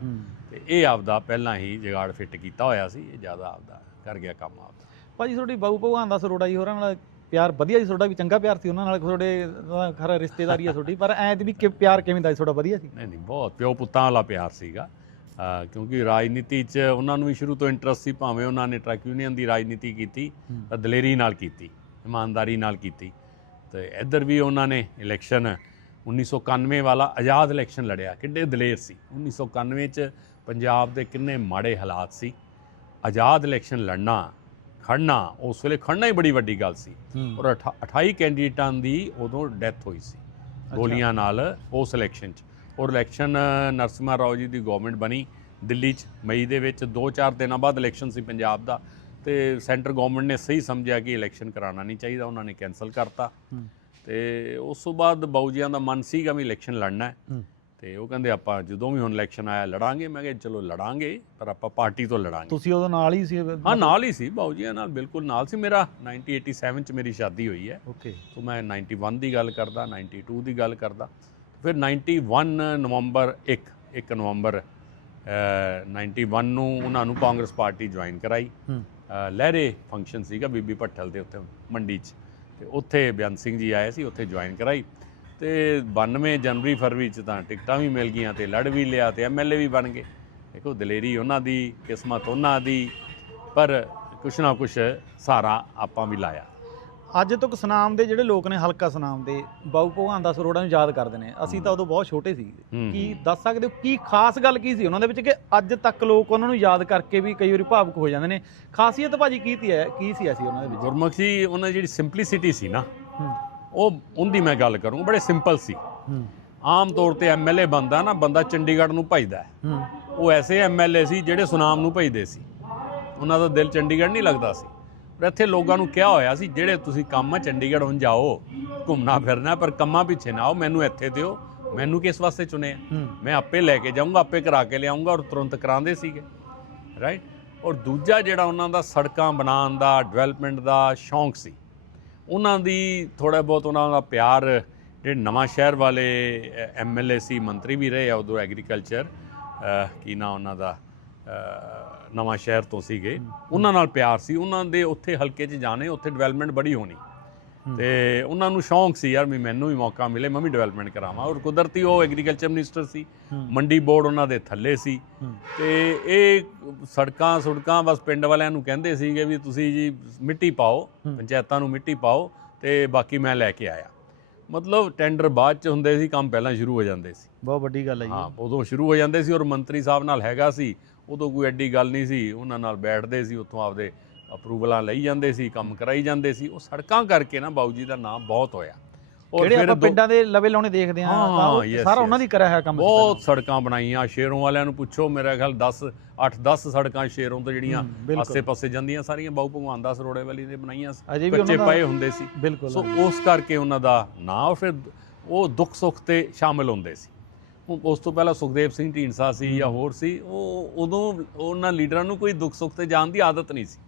ਤੇ ਇਹ ਆਪਦਾ ਪਹਿਲਾਂ ਹੀ ਜਗਾੜ ਫਿੱਟ ਕੀਤਾ ਹੋਇਆ ਸੀ ਇਹ ਜ਼ਿਆਦਾ ਆਪਦਾ ਕਰ ਗਿਆ ਕੰਮ ਆਪਦਾ। ਭਾਜੀ ਤੁਹਾਡੀ ਬਾਬੂ ਭਗਵਾਨ ਦਾ ਸਰੋੜਾ ਜੀ ਹੋਰਾਂ ਨਾਲ ਪਿਆਰ ਵਧੀਆ ਸੀ ਤੁਹਾਡਾ ਵੀ ਚੰਗਾ ਪਿਆਰ ਸੀ ਉਹਨਾਂ ਨਾਲ ਤੁਹਾਡੇ ਦਾ ਖਰਾ ਰਿਸ਼ਤੇਦਾਰੀ ਆ ਤੁਹਾਡੀ ਪਰ ਐਂ ਤੇ ਵੀ ਕਿ ਪਿਆਰ ਕਿਵੇਂ ਦਾ ਸੀ ਤੁਹਾਡਾ ਵਧੀਆ ਸੀ? ਨਹੀਂ ਨਹੀਂ ਬਹੁਤ ਪਿਓ ਪੁੱਤਾਂ ਵਾਲਾ ਪਿਆਰ ਸੀਗਾ। ਅਹ ਕਿਉਂਕਿ ਰਾਜਨੀਤੀ 'ਚ ਉਹਨਾਂ ਨੂੰ ਵੀ ਸ਼ੁਰੂ ਤੋਂ ਇੰਟਰਸਟ ਸੀ ਭਾਵੇਂ ਉਹਨਾਂ ਨੇ ਟਰੱਕ ਯੂਨੀਅਨ ਦੀ ਰਾਜਨੀਤੀ ਕੀਤੀ। ਤਾਂ ਦਲੇਰੀ ਨਾਲ ਕੀਤੀ ਇਮਾਨਦਾਰੀ ਨਾਲ ਕੀਤੀ। ਤੇ ਇੱਧਰ ਵੀ ਉਹਨਾਂ ਨੇ ਇਲੈਕਸ਼ਨ 1991 ਵਾਲਾ ਆਜ਼ਾਦ ਇਲੈਕਸ਼ਨ ਲੜਿਆ ਕਿੱਡੇ ਦਲੇਰ ਸੀ। 1991 ਚ ਪੰਜਾਬ ਦੇ ਕਿੰਨੇ ਮਾੜੇ ਹਾਲਾਤ ਸੀ। ਆਜ਼ਾਦ ਇਲੈਕਸ਼ਨ ਲੜਨਾ ਖੜਨਾ ਉਸ ਵੇਲੇ ਖੜਨਾ ਹੀ ਬੜੀ ਵੱਡੀ ਗੱਲ ਸੀ। ਔਰ ਅਠਾ- 28 ਕੈਂਡੀਡੇਟਾਂ ਦੀ ਉਦੋਂ ਡੈਥ ਹੋਈ ਸੀ ਗੋਲੀਆਂ ਨਾਲ ਉਸ ਇਲੈਕਸ਼ਨ 'ਚ। ਔਰ ਇਲੈਕਸ਼ਨ ਨਰਸਿਮਹਾ ਰਾਓ ਜੀ ਦੀ ਗਵਰਨਮੈਂਟ ਬਣੀ ਦਿੱਲੀ 'ਚ ਮਈ ਦੇ ਵਿੱਚ 2-4 ਦਿਨਾਂ ਬਾਅਦ ਇਲੈਕਸ਼ਨ ਸੀ ਪੰਜਾਬ ਦਾ। ਤੇ ਸੈਂਟਰ ਗਵਰਨਮੈਂਟ ਨੇ ਸਹੀ ਸਮਝਿਆ ਕਿ ਇਲੈਕਸ਼ਨ ਕਰਾਉਣਾ ਨਹੀਂ ਚਾਹੀਦਾ ਉਹਨਾਂ ਨੇ ਕੈਨਸਲ ਕਰਤਾ। ਤੇ ਉਸ ਤੋਂ ਬਾਅਦ ਬਾਊਜੀਆਂ ਦਾ ਮਨ ਸੀਗਾ ਵੀ ਇਲੈਕਸ਼ਨ ਲੜਨਾ ਹੂੰ। ਤੇ ਉਹ ਕਹਿੰਦੇ ਆਪਾਂ ਜਦੋਂ ਵੀ ਹੁਣ ਇਲੈਕਸ਼ਨ ਆਇਆ ਲੜਾਂਗੇ। ਮੈਂ ਕਿਹਾ ਚਲੋ ਲੜਾਂਗੇ ਪਰ ਆਪਾਂ ਪਾਰਟੀ ਤੋਂ ਲੜਾਂਗੇ। ਤੁਸੀਂ ਉਦੋਂ ਨਾਲ ਹੀ ਸੀ ਹਾਂ ਨਾਲ ਹੀ ਸੀ ਬਾਊਜੀਆਂ ਨਾਲ ਬਿਲਕੁਲ ਨਾਲ ਸੀ। ਮੇਰਾ 1987 ਚ ਮੇਰੀ ਸ਼ਾਦੀ ਹੋਈ ਹੈ। ਓਕੇ ਸੋ ਮੈਂ 91 ਦੀ ਗੱਲ ਕਰਦਾ 92 ਦੀ ਗੱਲ ਕਰਦਾ। ਫਿਰ 91 ਨਵੰਬਰ 1 1 ਨਵੰਬਰ ਅ, 91 ਨੂੰ ਉਹਨਾਂ ਨੂੰ ਕਾਂਗਰਸ ਪਾਰਟੀ ਜੁਆਇਨ ਕਰਾਈ। ਲਹਿਰੇ ਫੰਕਸ਼ਨ ਸੀਗਾ ਬੀਬੀ ਭੱਠਲ ਦੇ ਉੱਤੇ ਮੰਡੀ 'ਚ। ਤੇ ਉੱਥੇ ਬਿਆਨ ਸਿੰਘ ਜੀ ਆਏ ਸੀ ਉੱਥੇ ਜੁਆਇਨ ਕਰਾਈ। ਤੇ 92 ਜਨਵਰੀ ਫਰਵਰੀ 'ਚ ਤਾਂ ਟਿਕਟਾਂ ਵੀ ਮਿਲ ਗਈਆਂ ਤੇ ਲੜ ਵੀ ਲਿਆ ਤੇ ਐਮਐਲਏ ਵੀ ਬਣ ਗਏ। ਦੇਖੋ ਦਲੇਰੀ ਉਹਨਾਂ ਦੀ ਕਿਸਮਤ ਉਹਨਾਂ ਦੀ ਪਰ ਕੁਛ ਨਾ ਕੁਛ ਸਹਾਰਾ ਆਪਾਂ ਵੀ ਲਾਇਆ। ਅੱਜ ਤੱਕ ਸੁਨਾਮ ਦੇ ਜਿਹੜੇ ਲੋਕ ਨੇ ਹਲਕਾ ਸੁਨਾਮ ਦੇ ਬਾਬੂ ਭਗਵਾਨ ਦਾ ਸਰੋੜਾ ਨੂੰ ਯਾਦ ਕਰਦੇ ਨੇ। ਅਸੀਂ ਤਾਂ ਉਦੋਂ ਬਹੁਤ ਛੋਟੇ ਸੀ। ਕੀ। ਦੱਸ ਸਕਦੇ ਹੋ ਕੀ ਖਾਸ ਗੱਲ ਕੀ ਸੀ ਉਹਨਾਂ ਦੇ ਵਿੱਚ ਕਿ ਅੱਜ ਤੱਕ ਲੋਕ ਉਹਨਾਂ ਨੂੰ ਯਾਦ ਕਰਕੇ ਵੀ ਕਈ ਵਾਰੀ ਭਾਵੁਕ ਹੋ ਜਾਂਦੇ ਨੇ? ਖਾਸੀਅਤ ਭਾਜੀ ਕੀ ਹੈ ਕੀ ਸੀ ਐਸੀ ਉਹਨਾਂ ਦੇ ਵਿੱਚ? ਗੁਰਮੁਖ ਜੀ ਉਹਨਾਂ ਦੀ ਜਿਹੜੀ ਸਿੰਪਲਿਸਿਟੀ ਸੀ ਨਾ ਉਹ ਉਹਦੀ ਮੈਂ ਗੱਲ ਕਰੂੰ ਬੜੇ ਸਿੰਪਲ ਸੀ। ਆਮ ਤੌਰ ਤੇ ਐਮਐਲਏ ਬੰਦਾ ਨਾ ਬੰਦਾ ਚੰਡੀਗੜ੍ਹ ਨੂੰ ਭਜਦਾ ਹੈ। ਉਹ ਐਸੇ ਐਮਐਲਏ ਸੀ ਜਿਹੜੇ ਸੁਨਾਮ ਨੂੰ ਭਜਦੇ ਸੀ। ਉਹਨਾਂ ਦਾ ਦਿਲ ਚੰਡੀਗੜ੍ਹ ਨਹੀਂ ਲੱਗਦਾ ਸੀ। ਪਰ ਇੱਥੇ ਲੋਕਾਂ ਨੂੰ ਕਿਹਾ ਹੋਇਆ ਸੀ ਜਿਹੜੇ ਤੁਸੀਂ ਕੰਮ ਆ ਚੰਡੀਗੜ੍ਹ ਹੁਣ ਜਾਓ ਘੁੰਮਣਾ ਫਿਰਨਾ ਪਰ ਕੰਮਾਂ ਪਿੱਛੇ ਨਾ ਆਓ ਮੈਨੂੰ ਇੱਥੇ ਦਿਓ। ਮੈਨੂੰ ਕਿਸ ਵਾਸਤੇ ਚੁਣਿਆ ਮੈਂ ਆਪੇ ਲੈ ਕੇ ਜਾਊਂਗਾ ਆਪੇ ਕਰਾ ਕੇ ਲਿਆਉਂਗਾ ਔਰ ਤੁਰੰਤ ਕਰਾਉਂਦੇ ਸੀਗੇ। ਰਾਈਟ ਔਰ ਦੂਜਾ ਜਿਹੜਾ ਉਹਨਾਂ ਦਾ ਸੜਕਾਂ ਬਣਾਉਣ ਦਾ ਡਿਵੈਲਪਮੈਂਟ ਦਾ ਸ਼ੌਂਕ ਸੀ ਉਹਨਾਂ ਦੀ ਥੋੜਾ ਬਹੁਤ ਉਹਨਾਂ ਦਾ ਪਿਆਰ ਜਿਹੜੇ ਨਵਾਂ ਸ਼ਹਿਰ ਵਾਲੇ ਐਮਐਲਏ ਸੀ ਮੰਤਰੀ ਵੀ ਰਹੇ ਆ ਉਦੋਂ ਐਗਰੀਕਲਚਰ ਕੀ ਨਾਂ ਉਹਨਾਂ ਦਾ ਨਵਾਂ ਸ਼ਹਿਰ ਤੋਂ ਸੀਗੇ। ਉਹਨਾਂ ਨਾਲ ਪਿਆਰ ਸੀ। ਉਹਨਾਂ ਦੇ ਉੱਥੇ ਹਲਕੇ 'ਚ ਜਾਣੇ ਉੱਥੇ ਡਿਵੈਲਪਮੈਂਟ ਬੜੀ ਹੋਣੀ। ਤੇ ਉਹਨਾਂ ਨੂੰ ਸ਼ੌਂਕ ਸੀ ਯਾਰ ਵੀ ਮੈਨੂੰ ਵੀ ਮੌਕਾ ਮਿਲੇ ਮੈਂ ਵੀ ਡਿਵੈਲਪਮੈਂਟ ਕਰਾਵਾਂ ਔਰ ਕੁਦਰਤੀ ਉਹ ਐਗਰੀਕਲਚਰ ਮਿਨਿਸਟਰ ਸੀ ਹੂੰ। ਮੰਡੀ ਬੋਰਡ ਉਹਨਾਂ ਦੇ ਥੱਲੇ ਸੀ ਹੂੰ। ਤੇ ਇਹ ਸੜਕਾਂ ਸੁੜਕਾਂ ਬਸ ਪਿੰਡ ਵਾਲਿਆਂ ਨੂੰ ਕਹਿੰਦੇ ਸੀਗੇ ਵੀ ਤੁਸੀਂ ਜੀ ਮਿੱਟੀ ਪਾਓ ਹੂੰ। ਪੰਚਾਇਤਾਂ ਨੂੰ ਮਿੱਟੀ ਪਾਓ ਤੇ ਬਾਕੀ ਮੈਂ ਲੈ ਕੇ ਆਇਆ ਮਤਲਬ ਟੈਂਡਰ ਬਾਅਦ ਚ ਹੁੰਦੇ ਸੀ ਕੰਮ ਪਹਿਲਾਂ ਸ਼ੁਰੂ ਹੋ ਜਾਂਦੇ ਸੀ ਬਹੁਤ ਵੱਡੀ ਗੱਲ ਹੈ ਹਾਂ ਜੀ ਉਦੋਂ ਸ਼ੁਰੂ ਹੋ ਜਾਂਦੇ ਸੀ ਔਰ ਮੰਤਰੀ ਸਾਹਿਬ ਨਾਲ ਹੈਗਾ ਸੀ ਉਦੋਂ ਕੋਈ ਐਡੀ ਗੱਲ ਨਹੀਂ ਸੀ ਉਹਨਾਂ ਨਾਲ ਬੈਠਦੇ ਸੀ ਉੱਥੋਂ ਆਪਦੇ ਅਪਰੂਵਲਾਂ ਲਈ ਜਾਂਦੇ ਸੀ ਕੰਮ ਕਰਾਈ ਜਾਂਦੇ ਸੀ ਉਹ ਸੜਕਾਂ ਕਰਕੇ ਨਾ ਬਾਊ ਜੀ ਦਾ ਨਾਮ ਬਹੁਤ ਹੋਇਆ। ਜਿਹੜੇ ਆਪਾਂ ਦੋ- ਪਿੰਡਾਂ ਦੇ ਲਵੇ ਲਾਉਣੇ ਦੇਖਦੇ ਆ ਹਾਂ, ਤਾਂ ਉਹ yes, ਸਾਰਾ yes. ਉਹਨਾਂ ਦੀ ਕਰਿਆ ਹੋਇਆ ਕੰਮ ਬਹੁਤ ਸੜਕਾਂ ਬਣਾਈਆਂ ਸ਼ੇਰੋਂ ਵਾਲਿਆਂ ਨੂੰ ਪੁੱਛੋ ਮੇਰਾ ਖਿਆਲ 10 8 10 ਸੜਕਾਂ ਸ਼ੇਰੋਂ ਤੋਂ ਜਿਹੜੀਆਂ ਹੂੰ, ਬਿਲਕੁਲ। ਆਸੇ-ਪਾਸੇ ਜਾਂਦੀਆਂ ਸਾਰੀਆਂ ਬਾਊ ਭਗਵਾਨ ਦਾਸ ਰੋੜੇ ਵਾਲੀ ਨੇ ਬਣਾਈਆਂ ਸੀ ਅਜੇ ਵੀ ਕੱਚੇ ਉਹਨਾਂ ਦਾ ਪਏ ਹੁੰਦੇ ਸੀ। ਬਿਲਕੁਲ ਸੋ ਉਸ ਕਰਕੇ ਉਹਨਾਂ ਦਾ ਨਾਂ ਫਿਰ ਉਹ ਦੁੱਖ ਸੁੱਖ ਤੇ ਸ਼ਾਮਿਲ ਹੁੰਦੇ ਸੀ। ਉਸ ਤੋਂ ਪਹਿਲਾਂ ਸੁਖਦੇਵ ਸਿੰਘ ਢੀਂਡਸਾ ਸੀ ਜਾਂ ਹੋਰ ਸੀ ਉਹ ਉਦੋਂ ਉਹਨਾਂ ਲੀਡਰਾਂ ਨੂੰ ਕੋਈ ਦੁੱਖ ਸੁੱਖ ਤੇ ਜਾਣ ਦੀ ਆਦਤ ਨਹੀਂ ਸੀ।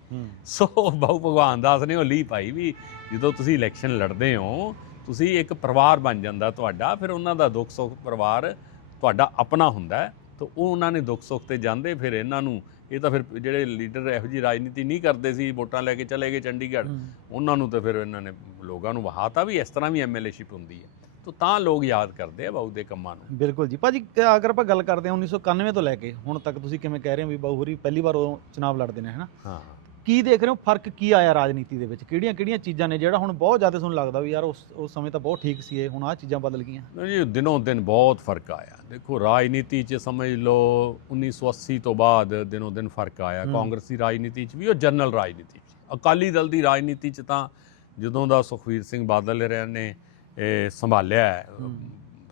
ਸੋ ਬਾਬੂ ਭਗਵਾਨ ਦਾਸ ਨੇ ਉਹ ਲਈ ਪਾਈ ਵੀ ਜਦੋਂ ਤੁਸੀਂ ਇਲੈਕਸ਼ਨ ਲੜਦੇ ਹੋ ਤੁਸੀਂ ਇੱਕ ਪਰਿਵਾਰ ਬਣ ਜਾਂਦਾ ਤੁਹਾਡਾ ਫਿਰ ਉਹਨਾਂ ਦਾ ਦੁੱਖ ਸੁੱਖ ਪਰਿਵਾਰ ਤੁਹਾਡਾ ਆਪਣਾ ਹੁੰਦਾ ਹੈ ਤਾਂ ਉਹ ਉਹਨਾਂ ਨੇ ਦੁੱਖ ਸੁੱਖ ਤੇ ਜਾਂਦੇ ਫਿਰ ਇਹਨਾਂ ਨੂੰ ਇਹ ਤਾਂ ਫਿਰ ਜਿਹੜੇ ਲੀਡਰ ਇਹੋ ਜੀ ਰਾਜਨੀਤੀ ਨਹੀਂ ਕਰਦੇ ਸੀ ਵੋਟਾਂ ਲੈ ਕੇ ਚਲੇ ਗਏ ਚੰਡੀਗੜ੍ਹ। ਉਹਨਾਂ ਨੂੰ ਤਾਂ ਫਿਰ ਇਹਨਾਂ ਨੇ ਲੋਕਾਂ ਨੂੰ ਵਹਾਤਾ ਵੀ ਇਸ ਤਰ੍ਹਾਂ ਵੀ ਐਮਐਲਏਸ਼ਿਪ ਹੁੰਦੀ ਹੈ ਤਾਂ ਤਾਂ ਲੋਕ ਯਾਦ ਕਰਦੇ ਆ ਬਾਊ ਦੇ ਕੰਮਾਂ ਨੂੰ। ਬਿਲਕੁਲ ਜੀ। ਭਾਜੀ ਅਗਰ ਆਪਾਂ ਗੱਲ ਕਰਦੇ ਹਾਂ 1991 ਤੋਂ ਲੈ ਕੇ ਹੁਣ ਤੱਕ ਤੁਸੀਂ ਕਿਵੇਂ ਕਹਿ ਰਹੇ ਹੋ ਵੀ ਬਾਊ ਹੋਰੀ ਪਹਿਲੀ ਵਾਰ ਉਦੋਂ ਚੁਣਾਵ ਲੜਦੇ ਨੇ ਹਨਾ? ਹਾਂ। ਕੀ ਦੇਖ ਰਹੇ ਹੋ? ਫ਼ਰਕ ਕੀ ਆਇਆ ਰਾਜਨੀਤੀ ਦੇ ਵਿੱਚ? ਕਿਹੜੀਆਂ ਕਿਹੜੀਆਂ ਚੀਜ਼ਾਂ ਨੇ ਜਿਹੜਾ ਹੁਣ ਬਹੁਤ ਜ਼ਿਆਦਾ ਤੁਹਾਨੂੰ ਲੱਗਦਾ ਵੀ ਯਾਰ ਉਸ ਉਸ ਸਮੇਂ ਤਾਂ ਬਹੁਤ ਠੀਕ ਸੀ ਇਹ ਹੁਣ ਆਹ ਚੀਜ਼ਾਂ ਬਦਲ ਗਈਆਂ। ਨਹੀਂ ਜੀ ਦਿਨੋਂ ਦਿਨ ਬਹੁਤ ਫ਼ਰਕ ਆਇਆ। ਦੇਖੋ ਰਾਜਨੀਤੀ 'ਚ ਸਮਝ ਲਓ 1980 ਤੋਂ ਬਾਅਦ ਦਿਨੋਂ ਦਿਨ ਫ਼ਰਕ ਆਇਆ। ਕਾਂਗਰਸ ਦੀ ਰਾਜਨੀਤੀ 'ਚ ਵੀ ਔਰ ਜਨਰਲ ਰਾਜਨੀਤੀ 'ਚ। ਅਕਾਲੀ ਦਲ ਦੀ ਰਾਜਨੀਤੀ 'ਚ ਤਾਂ ਜਦੋਂ ਦਾ ਸੁਖਵੀਰ ਸਿੰਘ ਬਾਦਲ ਰਿਆਂ ਨੇ ਸੰਭਾਲਿਆ ਹੈ।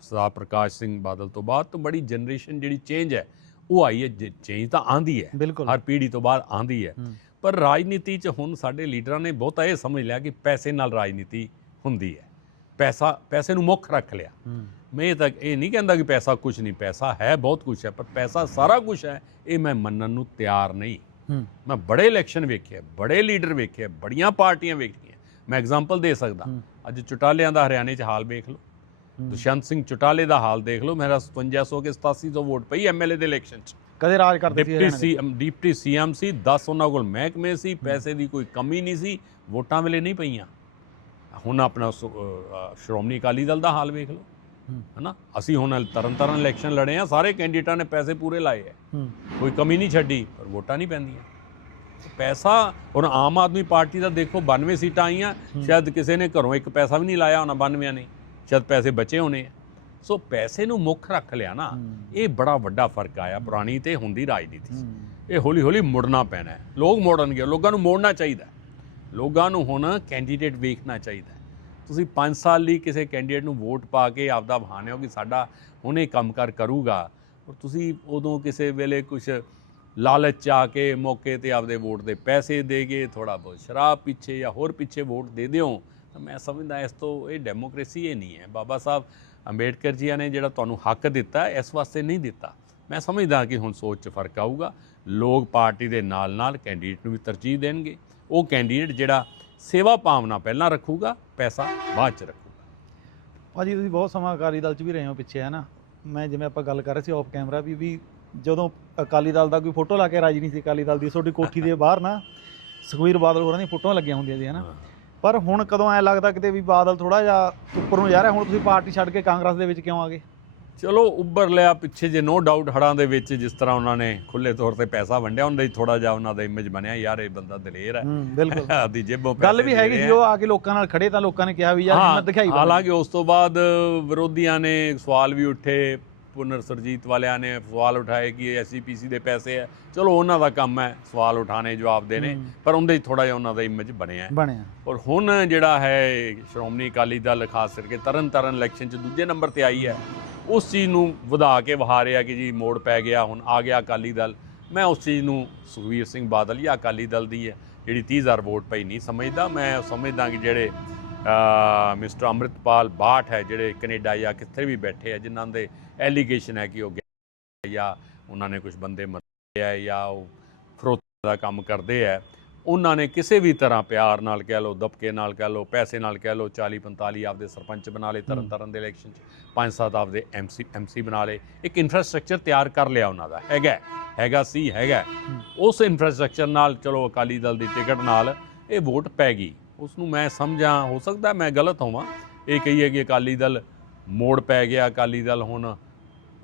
ਸਰਦਾਰ ਪ੍ਰਕਾਸ਼ ਸਿੰਘ ਬਾਦਲ ਤੋਂ ਬਾਅਦ ਤਾਂ ਬੜੀ ਜਨਰੇਸ਼ਨ ਜਿਹੜੀ ਚੇਂਜ ਹੈ ਉਹ ਆਈ ਹੈ ਚੇਂਜ ਤਾਂ ਆਂਦੀ ਹੈ। ਹਰ ਪੀੜ੍ਹੀ ਤੋਂ ਬਾਅਦ ਆਂਦੀ ਹੈ। ਪਰ ਰਾਜਨੀਤੀ 'ਚ ਹੁਣ ਸਾਡੇ ਲੀਡਰਾਂ ਨੇ ਬਹੁਤਾ ਇਹ ਸਮਝ ਲਿਆ ਕਿ ਪੈਸੇ ਨਾਲ ਰਾਜਨੀਤੀ ਹੁੰਦੀ ਹੈ। ਪੈਸਾ ਪੈਸੇ ਨੂੰ ਮੁੱਖ ਰੱਖ ਲਿਆ। ਮੈਂ ਇਹ ਤਾਂ ਇਹ ਨਹੀਂ ਕਹਿੰਦਾ ਕਿ ਪੈਸਾ ਕੁਝ ਨਹੀਂ ਪੈਸਾ ਹੈ ਬਹੁਤ ਕੁਝ ਹੈ ਪਰ ਪੈਸਾ ਸਾਰਾ ਕੁਝ ਹੈ ਇਹ ਮੈਂ ਮੰਨਣ ਨੂੰ ਤਿਆਰ ਨਹੀਂ। ਮੈਂ ਬੜੇ ਇਲੈਕਸ਼ਨ ਵੇਖੇ ਬੜੇ ਲੀਡਰ ਵੇਖੇ ਬੜੀਆਂ ਪਾਰਟੀਆਂ ਵੇਖੀਆਂ। ਮੈਂ ਐਗਜ਼ਾਮਪਲ ਦੇ ਸਕਦਾ। ਅੱਜ ਚੁਟਾਲਿਆਂ ਦਾ ਹਰਿਆਣੇ 'ਚ ਹਾਲ ਵੇਖ ਲਓ। ਹੂੰ। ਦੁਸ਼ਯੰਤ ਸਿੰਘ ਚੁਟਾਲੇ ਦਾ ਹਾਲ ਦੇਖ ਲਓ। ਮੇਰਾ 5700 ਕੇ 8700 ਵੋਟ ਪਈ ਐਮਐਲਏ ਦੇ ਇਲੈਕਸ਼ਨ 'ਚ। ਕਦੇ ਰਾਜ ਕਰਦੇ ਸੀ ਡਿਪਟੀ ਹਰਿਆਣੇ ਦੇ? ਸੀ ਡਿਪਟੀ ਸੀਐਮ ਸੀ 10 ਉਹਨਾਂ ਕੋਲ ਮਹਿਕਮੇ ਸੀ ਪੈਸੇ ਦੀ ਕੋਈ ਕਮੀ ਨਹੀਂ ਸੀ ਵੋਟਾਂ ਵੇਲੇ ਨਹੀਂ ਪਈਆਂ। ਹੁਣ ਆਪਣਾ ਸ਼੍ਰੋਮਣੀ ਅਕਾਲੀ ਦਲ ਦਾ ਹਾਲ ਵੇਖ ਲਓ। ਹਨਾ? ਅਸੀਂ ਹੁਣ ਤਰਨ ਤਾਰਨ ਇਲੈਕਸ਼ਨ ਲੜੇ ਆ ਸਾਰੇ ਕੈਂਡੀਡੇਟਾਂ ਨੇ ਪੈਸੇ ਪੂਰੇ ਲਾਏ ਆ ਕੋਈ ਕਮੀ ਨਹੀਂ ਛੱਡੀ ਪਰ ਵੋਟਾਂ ਨਹੀਂ ਪੈਂਦੀਆਂ। ਪੈਸਾ ਹੁਣ ਆਮ ਆਦਮੀ ਪਾਰਟੀ ਦਾ ਦੇਖੋ 92 ਸੀਟਾਂ ਆਈਆਂ ਸ਼ਾਇਦ ਕਿਸੇ ਨੇ ਘਰੋਂ ਇੱਕ ਪੈਸਾ ਵੀ ਨਹੀਂ ਲਾਇਆ ਹੋਣਾ 92 ਨੇ ਸ਼ਾਇਦ ਪੈਸੇ ਬਚੇ ਹੋਣੇ ਸੋ ਪੈਸੇ ਨੂੰ ਮੁੱਖ ਰੱਖ ਲਿਆ ਨਾ। ਇਹ ਬੜਾ ਵੱਡਾ ਫ਼ਰਕ ਆਇਆ ਪੁਰਾਣੀ ਤੇ ਹੁੰਦੀ ਰਾਜਨੀਤੀ। ਇਹ ਹੌਲੀ ਹੌਲੀ ਮੁੜਨਾ ਪੈਣਾ ਲੋਕ ਮੋੜਨਗੇ ਲੋਕਾਂ ਨੂੰ ਮੋੜਨਾ ਚਾਹੀਦਾ। ਲੋਕਾਂ ਨੂੰ ਹੁਣ ਕੈਂਡੀਡੇਟ ਵੇਖਣਾ ਚਾਹੀਦਾ। ਤੁਸੀਂ 5 ਸਾਲ ਲਈ ਕਿਸੇ ਕੈਂਡੀਡੇਟ ਨੂੰ ਵੋਟ ਪਾ ਕੇ ਆਪਦਾ ਬਹਾਨੇ ਹੋ ਕਿ ਸਾਡਾ ਹੁਣ ਕੰਮਕਾਰ ਕਰੂਗਾ ਔਰ ਤੁਸੀਂ ਉਦੋਂ ਕਿਸੇ ਵੇਲੇ ਕੁਝ ਲਾਲਚ 'ਚ ਆ ਕੇ ਮੌਕੇ ਤੇ ਆਪਦੇ ਵੋਟ ਦੇ ਪੈਸੇ ਦੇ ਕੇ ਥੋੜਾ ਬਹੁਤ ਸ਼ਰਾਬ ਪਿੱਛੇ ਜਾਂ ਹੋਰ ਪਿੱਛੇ ਵੋਟ ਦੇ ਦਿਓ। ਤਾਂ ਮੈਂ ਸਮਝਦਾ ਇਸ ਤੋਂ ਇਹ ਡੈਮੋਕ੍ਰੇਸੀ ਇਹ ਨਹੀਂ ਹੈ। ਬਾਬਾ ਸਾਹਿਬ ਅੰਬੇਡਕਰ ਜੀ ਨੇ ਜਿਹੜਾ ਤੁਹਾਨੂੰ ਹੱਕ ਦਿੱਤਾ, ਇਸ ਵਾਸਤੇ ਨਹੀਂ ਦਿੱਤਾ। ਮੈਂ ਸਮਝਦਾ ਕਿ ਹੁਣ ਸੋਚ 'ਚ ਫ਼ਰਕ ਆਊਗਾ। ਲੋਕ ਪਾਰਟੀ ਦੇ ਨਾਲ ਨਾਲ ਕੈਂਡੀਡੇਟ ਨੂੰ ਵੀ ਤਰਜੀਹ ਦੇਣਗੇ। ਉਹ ਕੈਂਡੀਡੇਟ ਜਿਹੜਾ ਸੇਵਾ ਭਾਵਨਾ ਪਹਿਲਾਂ ਰੱਖੂਗਾ, ਪੈਸਾ ਬਾਅਦ 'ਚ ਰੱਖੂਗਾ। ਭਾਜੀ, ਤੁਸੀਂ ਬਹੁਤ ਸਮਾਂ ਅਕਾਲੀ ਦਲ 'ਚ ਵੀ ਰਹੇ ਹੋ ਪਿੱਛੇ, ਹੈ ਨਾ? ਮੈਂ ਜਿਵੇਂ ਆਪਾਂ ਗੱਲ ਕਰ ਰਹੇ ਸੀ ਆਫ ਕੈਮਰਾ ਵੀ ਵੀ ਜਦੋਂ ਅਕਾਲੀ ਦਲ ਦਾ ਕੋਈ ਫੋਟੋ ਲਾ ਕੇ ਰਾਜੀ ਨਹੀਂ ਸੀ ਅਕਾਲੀ ਦਲ ਦੀ ਤੁਹਾਡੀ ਕੋਠੀ ਦੇ ਬਾਹਰ ਨਾ ਸੁਖਵੀਰ ਬਾਦਲ ਹੋਰਾਂ ਦੀਆਂ ਫੋਟੋਆਂ ਲੱਗੀਆਂ ਹੁੰਦੀਆਂ ਸੀ ਹੈ ਨਾ ਹਾਂ। ਪਰ ਹੁਣ ਕਦੋਂ ਐ ਲੱਗਦਾ ਕਿਤੇ ਵੀ ਬਾਦਲ ਥੋੜਾ ਜਿਹਾ ਉੱਪਰ ਨੂੰ ਜਾ ਰਿਹਾ ਹੁਣ ਤੁਸੀਂ ਪਾਰਟੀ ਛੱਡ ਕੇ ਕਾਂਗਰਸ ਦੇ ਵਿੱਚ ਕਿਉਂ ਆ ਗਏ? ਚਲੋ ਉੱਭਰ ਲਿਆ ਪਿੱਛੇ ਜੇ ਨੋ ਡਾਊਟ ਹੜਾਂ ਦੇ ਵਿੱਚ ਜਿਸ ਤਰ੍ਹਾਂ ਉਹਨਾਂ ਨੇ ਖੁੱਲੇ ਤੌਰ ਤੇ ਪੈਸਾ ਵੰਡਿਆ ਉਹਨਾਂ ਦਾ ਥੋੜਾ ਜਿਹਾ ਉਹਨਾਂ ਦਾ ਇਮੇਜ ਬਣਿਆ ਯਾਰ ਇਹ ਬੰਦਾ ਦਲੇਰ ਹੈ। ਬਿਲਕੁਲ। <laughs> ਆਦੀ ਜੇਬੋਂ ਗੱਲ ਵੀ ਹੈਗੀ ਉਹ ਆ ਕੇ ਲੋਕਾਂ ਨਾਲ ਖੜੇ ਤਾਂ ਲੋਕਾਂ ਨੇ ਕਿਹਾ ਵੀ ਯਾਰ ਹਿੰਮਤ ਦਿਖਾਈ। ਹਾਲਾਂਕਿ ਉਸ ਤੋਂ ਬਾਅਦ ਵਿਰੋਧੀਆਂ ਨੇ ਸਵਾਲ ਵੀ ਉੱਠੇ ਪੁਨਰ ਸਰਜੀਤ ਵਾਲਿਆਂ ਨੇ ਸਵਾਲ ਉਠਾਏ ਕਿ ਐਸਸੀਪੀਸੀ ਦੇ ਪੈਸੇ ਹੈ ਚਲੋ ਉਹਨਾਂ ਦਾ ਕੰਮ ਹੈ ਸਵਾਲ ਉਠਾਣੇ ਜਵਾਬ ਦੇਣੇ। ਪਰ ਉਹਦੇ ਥੋੜਾ ਜਿਹਾ ਉਹਨਾਂ ਦਾ ਇਮੇਜ ਬਣਿਆ। ਬਣਿਆ ਔਰ ਹੁਣ ਜਿਹੜਾ ਹੈ ਸ਼੍ਰੋਮਣੀ ਅਕਾਲੀ ਦਲ ਖਾਸ ਕਰਕੇ ਤਰਨ ਤਾਰਨ ਇਲੈਕਸ਼ਨ 'ਚ ਦੂਜੇ ਨੰਬਰ ਤੇ ਆਈ ਹੈ ਉਸ ਚੀਜ਼ ਨੂੰ ਵਧਾ ਕੇ ਵਹਾ ਰਿਹਾ ਕਿ ਜੀ ਮੋੜ ਪੈ ਗਿਆ ਹੁਣ ਆ ਗਿਆ ਅਕਾਲੀ ਦਲ ਮੈਂ ਉਸ ਚੀਜ਼ ਨੂੰ ਸੁਖਵੀਰ ਸਿੰਘ ਬਾਦਲ ਜਾਂ ਅਕਾਲੀ ਦਲ ਦੀ ਹੈ ਜਿਹੜੀ 30000 ਵੋਟ ਪਈ ਨਹੀਂ ਸਮਝਦਾ ਮੈਂ ਸਮਝਦਾ ਕਿ ਜਿਹੜੇ ਮਿਸਟਰ ਅੰਮ੍ਰਿਤਪਾਲ ਬਾਠ ਹੈ ਜਿਹੜੇ ਕੈਨੇਡਾ ਜਾਂ ਕਿੱਥੇ ਵੀ ਬੈਠੇ ਆ ਜਿਨ੍ਹਾਂ ਦੇ ਐਲੀਗੇਸ਼ਨ ਹੈ ਕਿ ਉਹ ਜਾਂ ਉਹਨਾਂ ਨੇ ਕੁਝ ਬੰਦੇ ਮਰੇ ਆ ਜਾਂ ਉਹ ਫਰੋਤ ਦਾ ਕੰਮ ਕਰਦੇ ਆ ਉਹਨਾਂ ਨੇ ਕਿਸੇ ਵੀ ਤਰ੍ਹਾਂ ਪਿਆਰ ਨਾਲ ਕਹਿ ਲਓ ਦਬਕੇ ਨਾਲ ਕਹਿ ਲਓ ਪੈਸੇ ਨਾਲ ਕਹਿ ਲਓ 40 45 ਆਪਦੇ ਸਰਪੰਚ ਬਣਾ ਲਏ ਤਰਨ ਤਾਰਨ ਦੇ ਇਲੈਕਸ਼ਨ 'ਚ ਪੰਜ ਸੱਤ ਆਪਦੇ ਐਮਸੀ ਐਮਸੀ ਬਣਾ ਲਏ। ਇੱਕ ਇਨਫਰਾਸਟ੍ਰਕਚਰ ਤਿਆਰ ਕਰ ਲਿਆ ਉਹਨਾਂ ਦਾ ਹੈਗਾ ਹੈਗਾ ਸੀ ਹੈਗਾ ਉਸ ਇਨਫਰਾਸਟ੍ਰਕਚਰ ਨਾਲ ਚਲੋ ਅਕਾਲੀ ਦਲ ਦੀ ਟਿਕਟ ਨਾਲ ਇਹ ਵੋਟ ਪੈ ਗਈ। ਉਸ ਨੂੰ ਮੈਂ ਸਮਝਾਂ ਹੋ ਸਕਦਾ ਮੈਂ ਗਲਤ ਹੋਵਾਂ। ਇਹ ਕਹੀਏ ਕਿ ਅਕਾਲੀ ਦਲ ਮੋੜ ਪੈ ਗਿਆ ਅਕਾਲੀ ਦਲ ਹੁਣ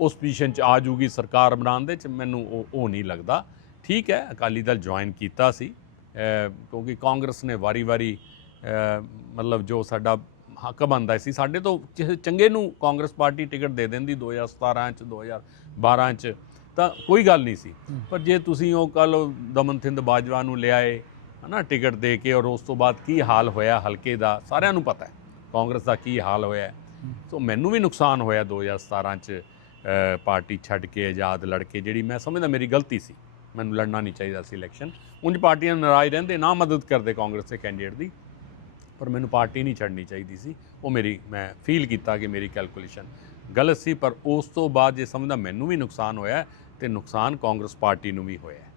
ਉਸ ਪੋਜੀਸ਼ਨ 'ਚ ਆ ਜੂਗੀ ਸਰਕਾਰ ਬਣਾਉਣ ਦੇ ਚ ਮੈਨੂੰ ਉਹ ਉਹ ਨਹੀਂ ਲੱਗਦਾ। ਠੀਕ ਹੈ ਅਕਾਲੀ ਦਲ ਜੁਆਇਨ ਕੀਤਾ ਸੀ। ਕਿਉਂਕਿ ਕਾਂਗਰਸ ਨੇ ਵਾਰੀ-ਵਾਰੀ ਮਤਲਬ ਜੋ ਸਾਡਾ ਹੱਕ ਬਣਦਾ ਸੀ ਸਾਡੇ ਤੋਂ ਚੰਗੇ ਨੂੰ ਕਾਂਗਰਸ ਪਾਰਟੀ ਟਿਕਟ ਦੇ ਦਿੰਦੀ 2017 ਚ 2012 ਚ ਤਾਂ ਕੋਈ ਗੱਲ ਨਹੀਂ ਸੀ। ਪਰ ਜੇ ਤੁਸੀਂ ਉਹ ਕੱਲ ਦਮਨਥਿੰਦ ਬਾਜਵਾ ਨੂੰ ਲਿਆਏ ਹਨਾ ਟਿਕਟ ਦੇ ਕੇ ਔਰ ਉਸ ਤੋਂ ਬਾਅਦ ਕੀ ਹਾਲ ਹੋਇਆ ਹਲਕੇ ਦਾ ਸਾਰਿਆਂ ਨੂੰ ਪਤਾ ਹੈ ਕਾਂਗਰਸ ਦਾ ਕੀ ਹਾਲ ਹੋਇਆ। ਸੋ ਮੈਨੂੰ ਵੀ ਨੁਕਸਾਨ ਹੋਇਆ 2017 ਚ। ਪਾਰਟੀ ਛੱਡ ਕੇ ਆਜ਼ਾਦ ਲੜ ਕੇ ਜਿਹੜੀ ਮੈਂ ਸਮਝਦਾ ਮੇਰੀ ਗਲਤੀ ਸੀ। ਮੈਨੂੰ ਲੜਨਾ ਨਹੀਂ ਚਾਹੀਦਾ ਸੀ ਇਲੈਕਸ਼ਨ ਉਂਝ ਪਾਰਟੀਆਂ ਨਾਰਾਜ਼ ਰਹਿੰਦੇ ਨਾ ਮਦਦ ਕਰਦੇ ਕਾਂਗਰਸ ਦੇ ਕੈਂਡੀਡੇਟ ਦੀ। ਪਰ ਮੈਨੂੰ ਪਾਰਟੀ ਨਹੀਂ ਛੱਡਣੀ ਚਾਹੀਦੀ ਸੀ। ਉਹ ਮੇਰੀ ਮੈਂ ਫੀਲ ਕੀਤਾ ਕਿ ਮੇਰੀ ਕੈਲਕੂਲੇਸ਼ਨ ਗਲਤ ਸੀ ਪਰ ਉਸ ਤੋਂ ਬਾਅਦ ਜੇ ਸਮਝਦਾ ਮੈਨੂੰ ਵੀ ਨੁਕਸਾਨ ਹੋਇਆ ਤੇ ਨੁਕਸਾਨ ਕਾਂਗਰਸ ਪਾਰਟੀ ਨੂੰ ਵੀ ਹੋਇਆ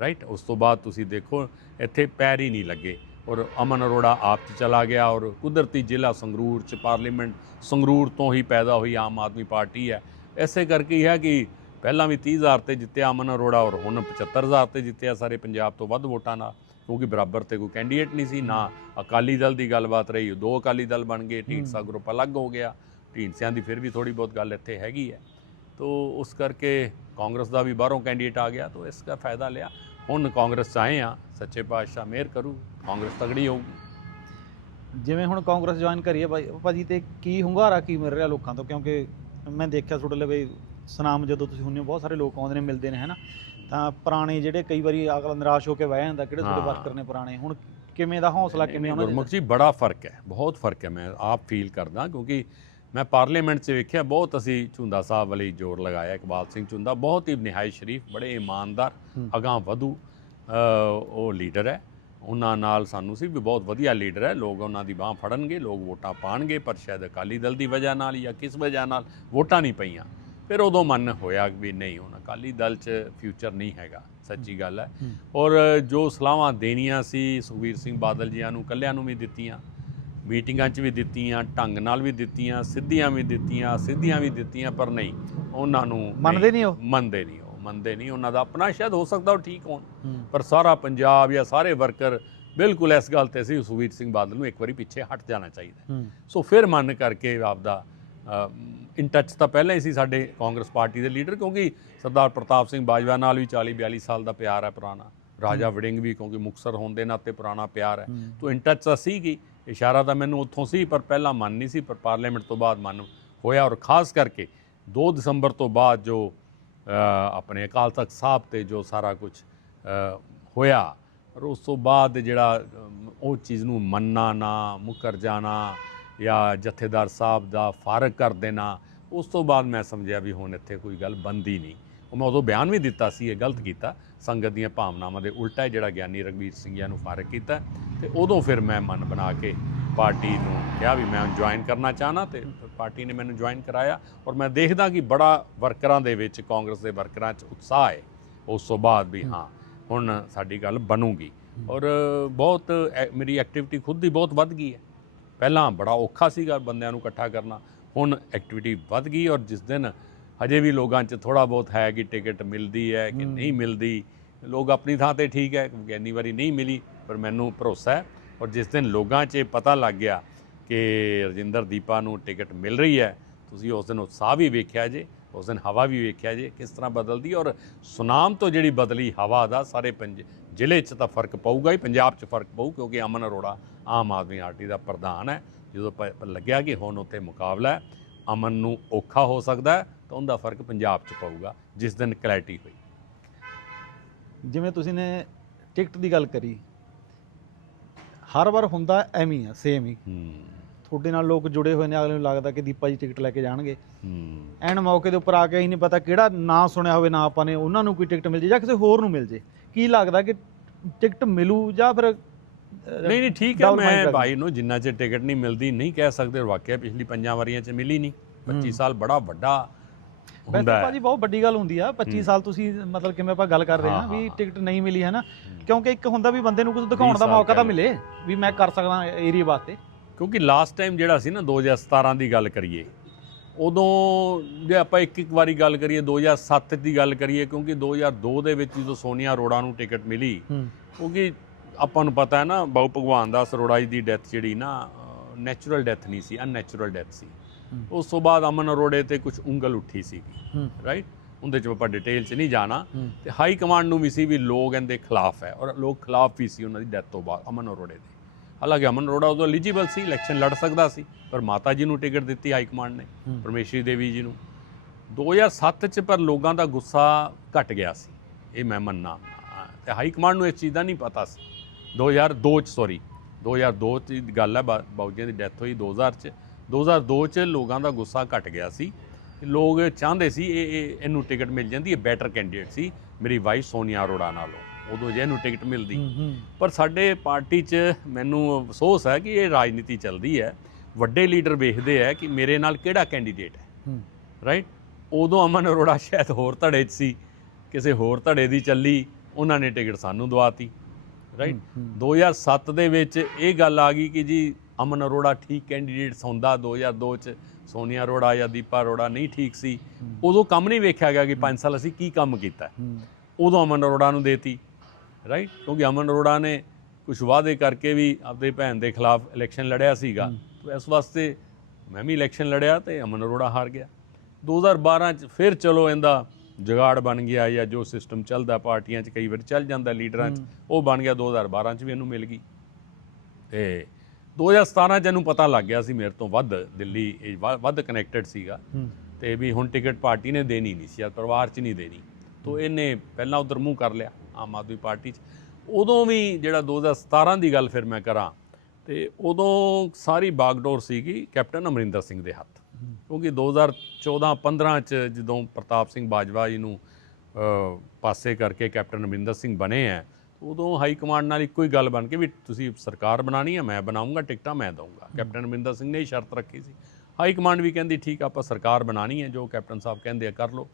ਰਾਈਟ ਉਸ ਤੋਂ ਬਾਅਦ ਤੁਸੀਂ ਦੇਖੋ ਇੱਥੇ ਪੈਰ ਹੀ ਨਹੀਂ ਲੱਗੇ। ਔਰ ਅਮਨ ਅਰੋੜਾ ਆਪ 'ਚ ਚਲਾ ਗਿਆ ਔਰ ਕੁਦਰਤੀ ਜ਼ਿਲ੍ਹਾ ਸੰਗਰੂਰ 'ਚ ਪਾਰਲੀਮੈਂਟ ਸੰਗਰੂਰ ਤੋਂ ਹੀ ਪੈਦਾ ਹੋਈ ਆਮ ਆਦਮੀ ਪਾਰਟੀ ਹੈ। ਐਸੇ ਕਰਕੇ ਹੀ ਹੈ ਕਿ ਪਹਿਲਾਂ ਵੀ 30000 ਤੇ ਜਿੱਤਿਆ ਅਮਨ ਅਰੋੜਾ ਔਰ ਹੁਣ 75000 ਤੇ ਜਿੱਤਿਆ ਸਾਰੇ ਪੰਜਾਬ ਤੋਂ ਵੱਧ ਵੋਟਾਂ ਨਾਲ ਕਿਉਂਕਿ ਬਰਾਬਰ ਤੇ ਕੋਈ ਕੈਂਡੀਡੇਟ ਨਹੀਂ ਸੀ ਨਾ ਅਕਾਲੀ ਦਲ ਦੀ ਗੱਲਬਾਤ ਰਹੀ ਦੋ ਅਕਾਲੀ ਦਲ ਬਣ ਗਏ ਢੀਂਡਸਾ ਗਰੁੱਪ ਅਲੱਗ ਹੋ ਗਿਆ ਢੀਂਡਸਿਆਂ ਦੀ ਫਿਰ ਵੀ ਥੋੜੀ ਬਹੁਤ ਗੱਲ ਇੱਥੇ ਹੈਗੀ ਹੈ। ਤੋ ਉਸ ਕਰਕੇ ਕਾਂਗਰਸ ਦਾ ਵੀ ਬਾਹਰੋਂ ਕੈਂਡੀਡੇਟ ਆ ਗਿਆ ਤੋ ਇਸ ਦਾ ਫਾਇਦਾ ਲਿਆ। ਹੁਣ ਕਾਂਗਰਸ 'ਚ ਆਏ ਆ ਸੱਚੇ ਪਾਤਸ਼ਾਹ ਮਿਹਰ ਕਰੂ ਕਾਂਗਰਸ ਤਗੜੀ ਹੋਊਗੀ। ਜਿਵੇਂ ਹੁਣ ਕਾਂਗਰਸ ਜੁਆਇਨ ਕਰੀ ਹੈ ਭਾਈ ਭਾਜੀ ਤੇ ਕੀ ਹੁੰਗਾਰਾ ਕੀ ਮਿਲ ਰਿਹਾ ਲੋਕਾਂ ਤੋਂ? ਕਿਉਂਕਿ ਮੈਂ ਦੇਖਿਆ ਤੁਹਾਡੇ ਲਈ ਸਨਾਮ ਜਦੋਂ ਤੁਸੀਂ ਹੁੰਨੇ ਹੋ ਬਹੁਤ ਸਾਰੇ ਲੋਕ ਆਉਂਦੇ ਨੇ ਮਿਲਦੇ ਨੇ ਹੈਨਾ ਤਾਂ ਪੁਰਾਣੇ ਜਿਹੜੇ ਕਈ ਵਾਰੀ ਅਗਲਾ ਨਿਰਾਸ਼ ਹੋ ਕੇ ਬਹਿ ਜਾਂਦਾ ਕਿਹੜੇ ਤੁਹਾਡੇ। ਵਰਕਰ ਨੇ ਪੁਰਾਣੇ ਹੁਣ ਕਿਵੇਂ ਦਾ ਹੌਸਲਾ ਕਿਵੇਂ ਉਹਨਾਂ ਗੁਰਮੁਖ ਜੀ ਬੜਾ ਫ਼ਰਕ ਹੈ ਬਹੁਤ ਫ਼ਰਕ ਹੈ ਮੈਂ ਆਪ ਫੀਲ ਕਰਦਾ ਕਿਉਂਕਿ ਮੈਂ ਪਾਰਲੀਮੈਂਟ 'ਚ ਵੇਖਿਆ ਬਹੁਤ ਅਸੀਂ ਝੁੰਦਾ ਸਾਹਿਬ ਵਾਲੀ ਜ਼ੋਰ ਲਗਾਇਆ ਇਕਬਾਲ ਸਿੰਘ ਝੁੰਦਾ ਬਹੁਤ ਹੀ ਨਿਹਾਇ ਸ਼ਰੀਫ ਬੜੇ ਇਮਾਨਦਾਰ। ਅਗਾਂਹ ਵਧੂ ਉਹ ਲੀਡਰ ਹੈ ਉਹਨਾਂ ਨਾਲ ਸਾਨੂੰ ਸੀ ਵੀ ਬਹੁਤ ਵਧੀਆ ਲੀਡਰ ਹੈ ਲੋਕ ਉਹਨਾਂ ਦੀ ਬਾਹ ਫੜਨਗੇ ਲੋਕ ਵੋਟਾਂ ਪਾਣਗੇ ਪਰ ਸ਼ਾਇਦ ਅਕਾਲੀ ਦਲ ਦੀ ਵਜ੍ਹਾ ਨਾਲ ਜਾਂ ਕਿਸ ਵਜ੍ਹਾ ਨਾਲ ਵੋਟਾਂ ਨਹੀਂ ਪਈਆਂ ਫਿਰ ਉਦੋਂ ਮਨ ਹੋਇਆ ਵੀ ਨਹੀਂ ਹੁਣ ਅਕਾਲੀ ਦਲ 'ਚ ਫਿਊਚਰ ਨਹੀਂ ਹੈਗਾ ਸੱਚੀ ਗੱਲ ਹੈ। ਔਰ ਜੋ ਸਲਾਹਾਂ ਦੇਣੀਆਂ ਸੀ ਸੁਖਬੀਰ ਸਿੰਘ ਬਾਦਲ ਜੀਆਂ ਨੂੰ ਕੱਲਿਆਂ ਨੂੰ ਵੀ ਦਿੱਤੀਆਂ ਮੀਟਿੰਗਾਂ 'ਚ ਵੀ ਦਿੱਤੀਆਂ ਢੰਗ ਨਾਲ ਵੀ ਦਿੱਤੀਆਂ ਸਿੱਧੀਆਂ ਵੀ ਦਿੱਤੀਆਂ ਸਿੱਧੀਆਂ ਵੀ ਦਿੱਤੀਆਂ ਪਰ ਨਹੀਂ ਉਹਨਾਂ ਨੂੰ ਮੰਨਦੇ ਨਹੀਂ ਉਹ? ਮੰਨਦੇ ਨਹੀਂ ਮੰਨਦੇ ਨਹੀਂ ਉਹਨਾਂ ਦਾ ਆਪਣਾ ਸ਼ਾਇਦ ਹੋ ਸਕਦਾ ਉਹ ਠੀਕ ਹੋਣ। ਪਰ ਸਾਰਾ ਪੰਜਾਬ ਜਾਂ ਸਾਰੇ ਵਰਕਰ ਬਿਲਕੁਲ ਇਸ ਗੱਲ ਤੇ ਸੀ ਸੁਖਬੀਰ ਸਿੰਘ ਬਾਦਲ ਨੂੰ ਇੱਕ ਵਾਰੀ ਪਿੱਛੇ ਹਟ ਜਾਣਾ ਚਾਹੀਦਾ ਸੋ ਫਿਰ ਮੰਨ ਕਰਕੇ ਆਪਦਾ ਇਨ ਟੱਚ ਤਾਂ ਪਹਿਲਾਂ ਹੀ ਸੀ ਸਾਡੇ ਕਾਂਗਰਸ ਪਾਰਟੀ ਦੇ ਲੀਡਰ ਕਿਉਂਕਿ ਸਰਦਾਰ ਪ੍ਰਤਾਪ ਸਿੰਘ ਬਾਜਵਾ ਨਾਲ ਵੀ 40 42 ਸਾਲ ਦਾ ਪਿਆਰ ਹੈ ਪੁਰਾਣਾ। ਰਾਜਾ ਵੜਿੰਗ ਵੀ ਕਿਉਂਕਿ ਮੁਕਸਰ ਹੋਣ ਦੇ ਨਾਤੇ ਪੁਰਾਣਾ ਪਿਆਰ ਹੈ। ਤੋ ਇਨ ਟੱਚ ਤਾਂ ਸੀਗੀ ਇਸ਼ਾਰਾ ਤਾਂ ਮੈਨੂੰ ਉੱਥੋਂ ਸੀ ਪਰ ਪਹਿਲਾਂ ਮਨ ਨਹੀਂ ਸੀ ਪਰ ਪਾਰਲੀਮੈਂਟ ਤੋਂ ਬਾਅਦ ਮਨ ਹੋਇਆ। ਔਰ ਖਾਸ ਕਰਕੇ 2 ਦਸੰਬਰ ਤੋਂ ਬਾਅਦ ਜੋ ਆਪਣੇ ਅਕਾਲ ਤਖਤ ਸਾਹਿਬ ਤੇ ਜੋ ਸਾਰਾ ਕੁਝ ਹੋਇਆ। ਔਰ ਉਸ ਤੋਂ ਬਾਅਦ ਜਿਹੜਾ ਉਹ ਚੀਜ਼ ਨੂੰ ਮੰਨਣਾ ਨਾ, ਮੁਕਰ ਜਾਣਾ ਜਾਂ ਜਥੇਦਾਰ ਸਾਹਿਬ ਦਾ ਫਾਰਕ ਕਰ ਦੇਣਾ, ਉਸ ਤੋਂ ਬਾਅਦ ਮੈਂ ਸਮਝਿਆ ਵੀ ਹੁਣ ਇੱਥੇ ਕੋਈ ਗੱਲ ਬੰਦੀ ਨਹੀਂ। ਉਹ ਮੈਂ ਉਦੋਂ ਬਿਆਨ ਵੀ ਦਿੱਤਾ ਸੀ, ਇਹ ਗਲਤ ਕੀਤਾ। ਸੰਗਤ ਦੀਆਂ ਭਾਵਨਾਵਾਂ ਦੇ ਉਲਟਾ ਹੈ ਜਿਹੜਾ ਗਿਆਨੀ ਰਗਵੀਰ ਸਿੰਘ ਨੂੰ ਫਾਰਕ ਕੀਤਾ ਤੇ ਉਦੋਂ ਫਿਰ ਮੈਂ ਮਨ ਬਣਾ ਕੇ ਪਾਰਟੀ ਨੂੰ ਕਿਹਾ ਵੀ ਮੈਂ ਜੁਆਇਨ ਕਰਨਾ ਚਾਹਨਾ ਤੇ ਪਾਰਟੀ ਨੇ ਮੈਨੂੰ ਜੁਆਇਨ ਕਰਾਇਆ ਔਰ ਮੈਂ ਦੇਖਦਾ ਕਿ ਬੜਾ ਵਰਕਰਾਂ ਦੇ ਵਿੱਚ ਕਾਂਗਰਸ ਦੇ ਵਰਕਰਾਂ 'ਚ ਉਤਸ਼ਾਹ ਹੈ। ਉਸ ਤੋਂ ਬਾਅਦ ਵੀ ਹਾਂ ਹੁਣ ਸਾਡੀ ਗੱਲ ਬਣੂਗੀ। ਔਰ ਬਹੁਤ ਮੇਰੀ ਐਕਟੀਵਿਟੀ ਖੁਦ ਦੀ ਬਹੁਤ ਵੱਧ ਗਈ ਹੈ। ਪਹਿਲਾਂ ਬੜਾ ਔਖਾ ਸੀਗਾ ਬੰਦਿਆਂ ਨੂੰ ਇਕੱਠਾ ਕਰਨਾ ਹੁਣ ਐਕਟੀਵਿਟੀ ਵੱਧ ਗਈ ਔਰ ਜਿਸ ਦਿਨ ਹਜੇ ਵੀ ਲੋਕਾਂ 'ਚ ਥੋੜਾ ਬਹੁਤ ਹੈ ਕਿ ਟਿਕਟ ਮਿਲਦੀ ਹੈ ਕਿ ਨਹੀਂ ਮਿਲਦੀ ਲੋਕ ਆਪਣੀ ਥਾਂ ਤੇ ਠੀਕ ਹੈ ਇੰਨੀ ਵਾਰੀ ਨਹੀਂ ਮਿਲੀ ਪਰ ਮੈਨੂੰ ਭਰੋਸਾ ਹੈ। ਔਰ ਜਿਸ ਦਿਨ ਲੋਕਾਂ 'ਚ ਪਤਾ ਲੱਗ ਗਿਆ ਕਿ ਰਜਿੰਦਰ ਦੀਪਾ ਨੂੰ ਟਿਕਟ ਮਿਲ ਰਹੀ ਹੈ। ਤੁਸੀਂ ਉਸ ਦਿਨ ਉਤਸ਼ਾਹ ਵੀ ਵੇਖਿਆ ਜੇ ਉਸ ਦਿਨ ਹਵਾ ਵੀ ਵੇਖਿਆ ਜੇ ਕਿਸ ਤਰ੍ਹਾਂ ਬਦਲਦੀ ਔਰ ਸੁਨਾਮ ਤੋਂ ਜਿਹੜੀ ਬਦਲੀ ਹਵਾ ਦਾ ਸਾਰੇ ਪੰਜ ਜ਼ਿਲ੍ਹੇ 'ਚ ਤਾਂ ਫ਼ਰਕ ਪਊਗਾ ਹੀ ਪੰਜਾਬ 'ਚ ਫ਼ਰਕ ਪਊ ਕਿਉਂਕਿ ਅਮਨ ਅਰੋੜਾ ਆਮ ਆਦਮੀ ਪਾਰਟੀ ਦਾ ਪ੍ਰਧਾਨ ਹੈ। ਜਦੋਂ ਲੱਗਿਆ ਕਿ ਹੁਣ ਉੱਥੇ ਮੁਕਾਬਲਾ ਅਮਨ ਨੂੰ ਔਖਾ ਹੋ ਸਕਦਾ ਤਾਂ ਉਹਦਾ ਫ਼ਰਕ ਪੰਜਾਬ 'ਚ ਪਊਗਾ ਜਿਸ ਦਿਨ ਕਲੈਰਿਟੀ ਹੋਈ। ਜਿਵੇਂ ਤੁਸੀਂ ਨੇ ਟਿਕਟ ਦੀ ਗੱਲ ਕਰੀ ਹਰ ਵਾਰ ਹੁੰਦਾ ਐਵੇਂ ਹੀ ਆ ਸੇਮ ਹੀ। ਹੂੰ। ਤੁਹਾਡੇ ਨਾਲ ਲੋਕ ਜੁੜੇ ਹੋਏ ਨੇ ਅਗਲੇ ਨੂੰ ਲੱਗਦਾ ਕਿ ਦੀਪਾ ਜੀ ਟਿਕਟ ਲੈ ਕੇ ਜਾਣਗੇ। ਹੂੰ। ਐਨ ਮੌਕੇ ਦੇ ਉੱਪਰ ਆ ਕੇ ਹੀ ਨਹੀਂ ਪਤਾ ਕਿਹੜਾ ਨਾਂ ਸੁਣਿਆ ਹੋਵੇ ਨਾ ਆਪਾਂ ਨੇ ਉਹਨਾਂ ਨੂੰ ਕੋਈ ਟਿਕਟ ਮਿਲ ਜੇ ਜਾਂ ਕਿਸੇ ਹੋਰ ਨੂੰ ਮਿਲ ਜੇ। ਕੀ ਲੱਗਦਾ ਕਿ ਟਿਕਟ ਮਿਲੂ ਜਾਂ ਫਿਰ ਨਹੀਂ ਨਹੀਂ ਠੀਕ ਹੈ ਮੈਂ। ਭਾਈ ਨੂੰ ਜਿੰਨਾ ਚਿਰ ਟਿਕਟ ਨਹੀਂ ਮਿਲਦੀ ਨਹੀਂ ਕਹਿ ਸਕਦੇ ਵਾਕਿਆ ਪਿਛਲੀ ਪੰਜਾਂ ਵਾਰੀਆਂ 'ਚ ਮਿਲੀ ਨਹੀਂ। 25 ਸਾਲ ਬੜਾ ਵੱਡਾ ਵੈਸੇ ਹੁੰਦਾ ਹੈ। ਭਾਜੀ ਬਹੁਤ ਵੱਡੀ ਗੱਲ ਹੁੰਦੀ ਆ 25 ਸਾਲ ਤੁਸੀਂ ਮਤਲਬ ਕਿਵੇਂ ਆਪਾਂ ਗੱਲ ਕਰਦੇ ਹਾਂ, ਹਾਂ ਵੀ। ਟਿਕਟ ਨਹੀਂ ਮਿਲੀ ਹੈ ਨਾ? ਕਿਉਂਕਿ ਇੱਕ ਹੁੰਦਾ ਵੀ ਬੰਦੇ ਨੂੰ ਕੁਝ ਦਿਖਾਉਣ ਦਾ ਮੌਕਾ ਤਾਂ ਮਿਲੇ ਵੀ ਮੈਂ ਕਰ ਸਕਦਾ ਏਰੀਆ ਵਾਸਤੇ। ਕਿਉਂਕਿ ਲਾਸਟ ਟਾਈਮ ਜਿਹੜਾ ਸੀ ਨਾ 2017 ਦੀ ਗੱਲ ਕਰੀਏ ਉਦੋਂ ਜੇ ਆਪਾਂ ਇੱਕ ਇੱਕ ਵਾਰੀ ਗੱਲ ਕਰੀਏ 2007 ਦੀ ਗੱਲ ਕਰੀਏ ਕਿਉਂਕਿ 2002 ਦੇ ਵਿੱਚ ਜਦੋਂ ਸੋਨੀਆ ਅਰੋੜਾ ਨੂੰ ਟਿਕਟ ਮਿਲੀ ਕਿਉਂਕਿ ਆਪਾਂ ਨੂੰ ਪਤਾ ਹੈ ਨਾ ਬਹੁ ਭਗਵਾਨ ਦਾਸ ਅਰੋੜਾ ਜੀ ਦੀ ਡੈਥ ਜਿਹੜੀ ਨਾ ਨੈਚੁਰਲ ਡੈਥ ਨਹੀਂ ਸੀ ਅਨਨੈਚੁਰਲ ਡੈਥ ਸੀ। ਉਸ ਤੋਂ ਬਾਅਦ ਅਮਨ ਅਰੋੜੇ ਤੇ ਕੁਝ ਉਂਗਲ ਉੱਠੀ ਹੂੰ। ਰਾਈਟ ਉਹਦੇ ਚ ਆਪਾਂ ਡਿਟੇਲ ਚ ਨਹੀਂ ਜਾਣਾ। ਤੇ ਹਾਈ ਕਮਾਂਡ ਨੂੰ ਵੀ ਸੀ ਵੀ ਲੋਕ ਇਹਦੇ ਖਿਲਾਫ ਹੈ ਔਰ ਲੋਕ ਖਿਲਾਫ ਵੀ ਸੀ ਉਹਨਾਂ ਦੀ ਡੈਥ ਤੋਂ ਬਾਅਦ ਅਮਨ ਅਰੋੜੇ ਦੇ। ਹਾਲਾਂਕਿ ਅਮਨ ਅਰੋੜਾ ਉਦੋਂ ਐਲੀਜੀਬਲ ਸੀ ਇਲੈਕਸ਼ਨ ਲੜ ਸਕਦਾ ਸੀ ਪਰ ਮਾਤਾ ਜੀ ਨੂੰ ਟਿਕਟ ਦਿੱਤੀ ਹਾਈ ਕਮਾਂਡ ਨੇ। ਪਰਮੇਸ਼ਰੀ ਦੇਵੀ ਜੀ ਨੂੰ। 2007 ਚ ਪਰ ਲੋਕਾਂ ਦਾ ਗੁੱਸਾ ਘਟ ਗਿਆ ਸੀ ਇਹ ਮੈਂ ਮੰਨਣਾ ਤੇ ਹਾਈ ਕਮਾਂਡ ਨੂੰ ਇਸ ਚੀਜ਼ ਦਾ ਨਹੀਂ ਪਤਾ ਸੀ। 2002 ਚ ਸੌਰੀ 2002 ਚ ਦੀ ਗੱਲ ਹੈ ਬਾ- ਬਾਊ ਜੀ ਦੀ ਡੈਥ ਹੋਈ 2000 ਚ। 2002 ਚ ਲੋਕਾਂ ਦਾ ਗੁੱਸਾ ਘਟ ਗਿਆ ਸੀ। ਲੋਕ ਚਾਹੁੰਦੇ ਸੀ ਇਹ ਇਹ ਇਹਨੂੰ ਟਿਕਟ ਮਿਲ ਜਾਂਦੀ ਹੈ ਬੈਟਰ ਕੈਂਡੀਡੇਟ ਸੀ। ਮੇਰੀ ਵਾਈਫ ਸੋਨੀਆ ਅਰੋੜਾ ਨਾਲੋਂ। ਉਦੋਂ ਜੇ ਇਹਨੂੰ ਟਿਕਟ ਮਿਲਦੀ। ਪਰ ਸਾਡੇ ਪਾਰਟੀ 'ਚ ਮੈਨੂੰ ਅਫਸੋਸ ਹੈ ਕਿ ਇਹ ਰਾਜਨੀਤੀ ਚੱਲਦੀ ਹੈ। ਵੱਡੇ ਲੀਡਰ ਵੇਖਦੇ ਹੈ ਕਿ ਮੇਰੇ ਨਾਲ ਕਿਹੜਾ ਕੈਂਡੀਡੇਟ ਹੈ। ਰਾਈਟ ਉਦੋਂ ਅਮਨ ਅਰੋੜਾ ਸ਼ਾਇਦ ਹੋਰ ਧੜੇ 'ਚ ਸੀ। ਕਿਸੇ ਹੋਰ ਧੜੇ ਦੀ ਚੱਲੀ ਉਹਨਾਂ ਨੇ ਟਿਕਟ ਸਾਨੂੰ ਦਵਾਤੀ। ਰਾਈਟ ਹੂੰ, 2007 ਦੇ ਵਿੱਚ ਇਹ ਗੱਲ ਆ ਗਈ ਕਿ ਜੀ ਅਮਨ ਅਰੋੜਾ ਠੀਕ ਕੈਂਡੀਡੇਟ ਹੁੰਦਾ 2002 ਚ। ਸੋਨੀਆ ਅਰੋੜਾ ਜਾਂ ਦੀਪਾ ਅਰੋੜਾ ਨਹੀਂ ਠੀਕ ਸੀ। ਉਦੋਂ ਕੰਮ ਨਹੀਂ ਵੇਖਿਆ ਗਿਆ ਕਿ 5 ਸਾਲ ਅਸੀਂ ਕੀ ਕੰਮ ਕੀਤਾ। ਉਦੋਂ ਅਮਨ ਅਰੋੜਾ ਨੂੰ ਦੇਤੀ। ਰਾਈਟ ਕਿਉਂਕਿ ਅਮਨ ਅਰੋੜਾ ਨੇ ਕੁਝ ਵਾਅਦੇ ਕਰਕੇ ਵੀ ਆਪਦੇ ਭੈਣ ਦੇ ਖਿਲਾਫ ਇਲੈਕਸ਼ਨ ਲੜਿਆ ਸੀਗਾ। ਤੇ ਇਸ ਵਾਸਤੇ ਮੈਂ ਵੀ ਇਲੈਕਸ਼ਨ ਲੜਿਆ ਤੇ ਅਮਨ ਅਰੋੜਾ ਹਾਰ ਗਿਆ। 2012 ਚ ਫਿਰ ਚਲੋ ਇਹਦਾ ਜੁਗਾੜ ਬਣ ਗਿਆ ਜਾਂ ਜੋ ਸਿਸਟਮ ਚੱਲਦਾ ਪਾਰਟੀਆਂ 'ਚ ਕਈ ਵਾਰ ਚੱਲ ਜਾਂਦਾ ਲੀਡਰਾਂ 'ਚ। ਉਹ ਬਣ ਗਿਆ। 2012 ਚ ਵੀ ਇਹਨੂੰ ਮਿਲ ਗਈ। ਤੇ 2017 ਚ ਇਹਨੂੰ ਪਤਾ ਲੱਗ ਗਿਆ ਸੀ ਮੇਰੇ ਤੋਂ ਵੱਧ ਦਿੱਲੀ ਇਹ ਵੱਧ ਕਨੈਕਟਡ ਸੀਗਾ। ਤੇ ਵੀ ਹੁਣ ਟਿਕਟ ਪਾਰਟੀ ਨੇ ਦੇਣੀ ਨਹੀਂ ਸੀ ਜਾਂ ਪਰਿਵਾਰ 'ਚ ਨਹੀਂ ਦੇਣੀ। ਤੋਂ ਇਹਨੇ ਪਹਿਲਾਂ ਉਧਰ ਮੂੰਹ ਕਰ ਲਿਆ। ਆਮ ਆਦਮੀ ਪਾਰਟੀ 'ਚ। ਉਦੋਂ ਵੀ ਜਿਹੜਾ 2017 ਦੀ ਗੱਲ ਫਿਰ ਮੈਂ ਕਰਾਂ, ਤੇ ਉਦੋਂ ਸਾਰੀ ਬਾਗਡੋਰ ਸੀਗੀ ਕੈਪਟਨ ਅਮਰਿੰਦਰ ਸਿੰਘ ਦੇ ਹੱਥ। ਕਿਉਂਕਿ 2014-15 ਚ ਜਦੋਂ ਪ੍ਰਤਾਪ ਸਿੰਘ ਬਾਜਵਾ ਜੀ ਨੂੰ ਪਾਸੇ ਕਰਕੇ ਕੈਪਟਨ ਅਮਰਿੰਦਰ ਸਿੰਘ ਬਣੇ ਆ ਉਦੋਂ ਹਾਈ ਕਮਾਂਡ ਨਾਲ ਇੱਕੋ ਹੀ ਗੱਲ ਬਣ ਕੇ ਵੀ ਤੁਸੀਂ ਸਰਕਾਰ ਬਣਾਣੀ ਹੈ ਮੈਂ ਬਣਾਉਂਗਾ, ਟਿਕਟਾਂ ਮੈਂ ਦਊਂਗਾ। ਕੈਪਟਨ ਅਮਰਿੰਦਰ ਸਿੰਘ ਨੇ ਹੀ ਸ਼ਰਤ ਰੱਖੀ ਸੀ। ਹਾਈ ਕਮਾਂਡ ਵੀ ਕਹਿੰਦੀ, ਠੀਕ ਆਪਾਂ ਸਰਕਾਰ ਬਣਾਣੀ ਹੈ ਜੋ ਕੈਪਟਨ ਸਾਹਿਬ ਕਹਿੰਦੇ ਆ, ਕਰ ਲਓ।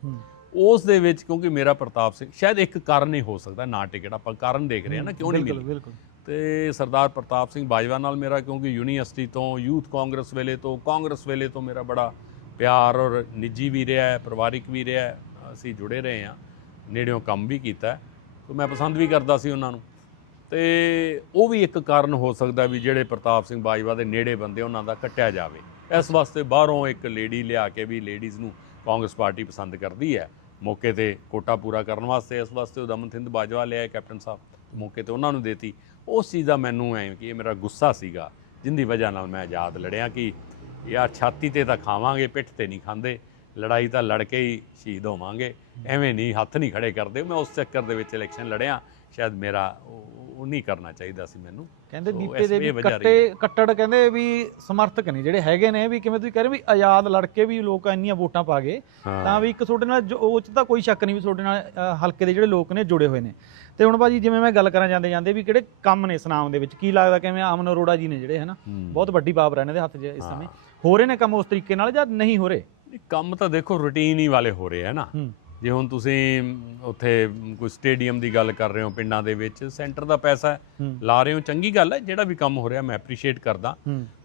ਉਸ ਦੇ ਵਿੱਚ ਕਿਉਂਕਿ ਮੇਰਾ ਪ੍ਰਤਾਪ ਸਿੰਘ ਸ਼ਾਇਦ ਇੱਕ ਕਾਰਨ ਹੀ ਹੋ ਸਕਦਾ ਨਾ ਟਿਕਟ ਆਪਾਂ ਕਾਰਨ ਦੇਖ ਰਹੇ ਹਾਂ ਨਾ ਕਿਉਂ ਨਹੀਂ ਬਿਲਕੁਲ ਮਿਲੀ? ਬਿਲਕੁਲ। ਤੇ ਸਰਦਾਰ ਪ੍ਰਤਾਪ ਸਿੰਘ ਬਾਜਵਾ ਨਾਲ ਮੇਰਾ ਕਿਉਂਕਿ ਯੂਨੀਵਰਸਿਟੀ ਤੋਂ ਯੂਥ ਕਾਂਗਰਸ ਵੇਲੇ ਤੋਂ ਕਾਂਗਰਸ ਵੇਲੇ ਤੋਂ ਮੇਰਾ ਬੜਾ ਪਿਆਰ ਔਰ ਨਿੱਜੀ ਵੀ ਰਿਹਾ ਹੈ ਪਰਿਵਾਰਿਕ ਵੀ ਰਿਹਾ ਹੈ ਅਸੀਂ ਜੁੜੇ ਰਹੇ ਹਾਂ ਨੇੜਿਓਂ ਕੰਮ ਵੀ ਕੀਤਾ ਤੇ ਮੈਂ ਪਸੰਦ ਵੀ ਕਰਦਾ ਸੀ ਉਹਨਾਂ ਨੂੰ। ਤੇ ਉਹ ਵੀ ਇੱਕ ਕਾਰਨ ਹੋ ਸਕਦਾ ਵੀ ਜਿਹੜੇ ਪ੍ਰਤਾਪ ਸਿੰਘ ਬਾਜਵਾ ਦੇ ਨੇੜੇ ਬੰਦੇ ਉਹਨਾਂ ਦਾ ਕੱਟਿਆ ਜਾਵੇ। ਇਸ ਵਾਸਤੇ ਬਾਹਰੋਂ ਇੱਕ ਲੇਡੀ ਲਿਆ ਕੇ ਵੀ ਲੇਡੀਜ਼ ਨੂੰ ਕਾਂਗਰਸ ਪਾਰਟੀ ਪਸੰਦ ਕਰਦੀ ਹੈ। ਮੌਕੇ ਤੇ ਕੋਟਾ ਪੂਰਾ ਕਰਨ ਵਾਸਤੇ ਇਸ ਵਾਸਤੇ ਉਹ ਦਮਨ ਸਿੰਘ ਬਾਜਵਾ ਲਿਆ ਕੈਪਟਨ ਸਾਹਿਬ। ਮੌਕੇ ਤੇ ਉਹਨਾਂ ਨੂੰ ਦੇਤੀ। ਉਸ ਚੀਜ਼ ਦਾ ਮੈਨੂੰ ਐ ਕਿ ਇਹ ਮੇਰਾ ਗੁੱਸਾ ਸੀਗਾ, ਜਿੰਦੀ ਵਜ੍ਹਾ ਨਾਲ ਮੈਂ ਆਜ਼ਾਦ ਲੜਿਆ ਕਿ ਯਾਰ ਛਾਤੀ ਤੇ ਤਾਂ ਖਾਵਾਂਗੇ, ਪਿੱਠ ਤੇ ਨਹੀਂ ਖਾਂਦੇ। ਲੜਾਈ ਤਾਂ ਲੜ ਕੇ ਹੀ ਸ਼ਹੀਦ ਹੋਵਾਂਗੇ। ਐਵੇਂ ਨਹੀਂ, ਹੱਥ ਨਹੀਂ ਖੜੇ ਕਰਦੇ। ਮੈਂ ਉਸ ਚੱਕਰ ਦੇ ਵਿੱਚ ਇਲੈਕਸ਼ਨ ਲੜਿਆ। ਸ਼ਾਇਦ ਮੇਰਾ ਉਹ ਨਹੀਂ ਕਰਨਾ ਚਾਹੀਦਾ ਸੀ ਮੈਨੂੰ। ਕਹਿੰਦੇ ਦੀਪੇ ਦੇ ਵੀ ਕੱਟੇ ਕੱਟੜ ਕਹਿੰਦੇ ਵੀ ਸਮਰਥਕ ਨੇ ਜਿਹੜੇ ਹੈਗੇ ਨੇ ਵੀ ਕਿਵੇਂ ਤੁਸੀਂ ਕਹਿ ਰਹੇ ਵੀ ਆਜ਼ਾਦ ਲੜ ਕੇ ਵੀ ਲੋਕ ਇੰਨੀਆਂ ਵੋਟਾਂ ਪਾ ਗਏ ਤਾਂ ਵੀ ਇੱਕ ਤੁਹਾਡੇ ਨਾਲ ਉਹ ਚ ਤਾਂ ਕੋਈ ਸ਼ੱਕ ਨਹੀਂ ਵੀ ਤੁਹਾਡੇ ਨਾਲ ਹਲਕੇ ਦੇ ਜਿਹੜੇ ਲੋਕ ਨੇ ਜੁੜੇ ਹੋਏ ਨੇ। ਤੇ ਹੁਣ ਭਾਜੀ ਜਿਵੇਂ ਮੈਂ ਗੱਲ ਕਰਾਂ ਜਾਂਦੇ ਜਾਂਦੇ ਵੀ ਕਿਹੜੇ ਕੰਮ ਨੇ ਸਨਾਮ ਦੇ ਵਿੱਚ? ਕੀ ਲੱਗਦਾ ਕਿਵੇਂ ਅਮਨ ਅਰੋੜਾ ਜੀ ਨੇ ਜਿਹੜੇ ਹਨਾ। ਬਹੁਤ ਵੱਡੀ ਪਾਵਰ ਹੈ ਇਹਨਾਂ ਦੇ ਹੱਥ 'ਚ ਇਸ। ਸਮੇਂ। ਹੋ। ਰਹੇ ਨੇ ਕੰਮ ਉਸ ਤਰੀਕੇ ਨਾਲ ਜਾਂ ਨਹੀਂ ਹੋ ਰਹੇ? ਕੰਮ ਤਾਂ ਦੇਖੋ ਰੂਟੀਨ ਹੀ ਵਾਲੇ ਹੋ ਰਹੇ ਨਾ। ਹੂੰ। ਜੇ ਹੁਣ ਤੁਸੀਂ ਉੱਥੇ ਕੋਈ ਸਟੇਡੀਅਮ ਦੀ ਗੱਲ ਕਰ ਰਹੇ ਹੋ ਪਿੰਡਾਂ ਦੇ ਵਿੱਚ ਸੈਂਟਰ ਦਾ ਪੈਸਾ ਲਾ ਰਹੇ ਹੋ ਚੰਗੀ ਗੱਲ ਹੈ ਜਿਹੜਾ ਵੀ ਕੰਮ ਹੋ ਰਿਹਾ ਮੈਂ ਐਪਰੀਸ਼ੀਏਟ ਕਰਦਾ।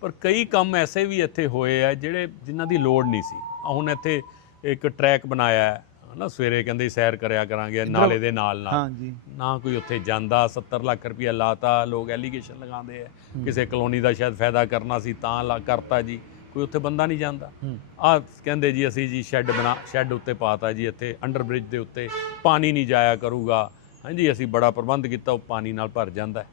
ਪਰ ਕਈ ਕੰਮ ਐਸੇ ਵੀ ਇੱਥੇ ਹੋਏ ਆ ਜਿਹੜੇ ਜਿਨ੍ਹਾਂ ਦੀ ਲੋੜ ਨਹੀਂ ਸੀ। ਹੁਣ ਇੱਥੇ ਇੱਕ ਟਰੈਕ ਬਣਾਇਆ ਹੈ ਨਾ ਸਵੇਰੇ ਕਹਿੰਦੇ ਸੈਰ ਕਰਿਆ ਕਰਾਂਗੇ ਨਾਲੇ ਦੇ ਨਾਲ ਨਾਲ। ਨਾ ਕੋਈ ਉੱਥੇ ਜਾਂਦਾ 70 ਲੱਖ ਰੁਪਇਆ ਲਾਤਾ ਲੋਕ ਐਲੀਗੇਸ਼ਨ ਲਗਾਉਂਦੇ ਆ। ਕਿਸੇ ਕਲੋਨੀ ਦਾ ਸ਼ਾਇਦ ਫਾਇਦਾ ਕਰਨਾ ਸੀ ਤਾਂ ਲਾ ਕਰਤਾ ਜੀ। ਕੋਈ ਉੱਥੇ ਬੰਦਾ ਨਹੀਂ ਜਾਂਦਾ। ਆ ਕਹਿੰਦੇ ਜੀ ਅਸੀਂ ਜੀ ਸ਼ੈੱਡ ਬਣਾ ਸ਼ੈੱਡ ਉੱਤੇ ਪਾਤਾ ਜੀ ਇੱਥੇ ਅੰਡਰ ਬ੍ਰਿਜ ਦੇ ਉੱਤੇ। ਪਾਣੀ ਨਹੀਂ ਜਾਇਆ ਕਰੂਗਾ। ਹਾਂਜੀ ਅਸੀਂ ਬੜਾ ਪ੍ਰਬੰਧ ਕੀਤਾ ਉਹ ਪਾਣੀ ਨਾਲ ਭਰ ਜਾਂਦਾ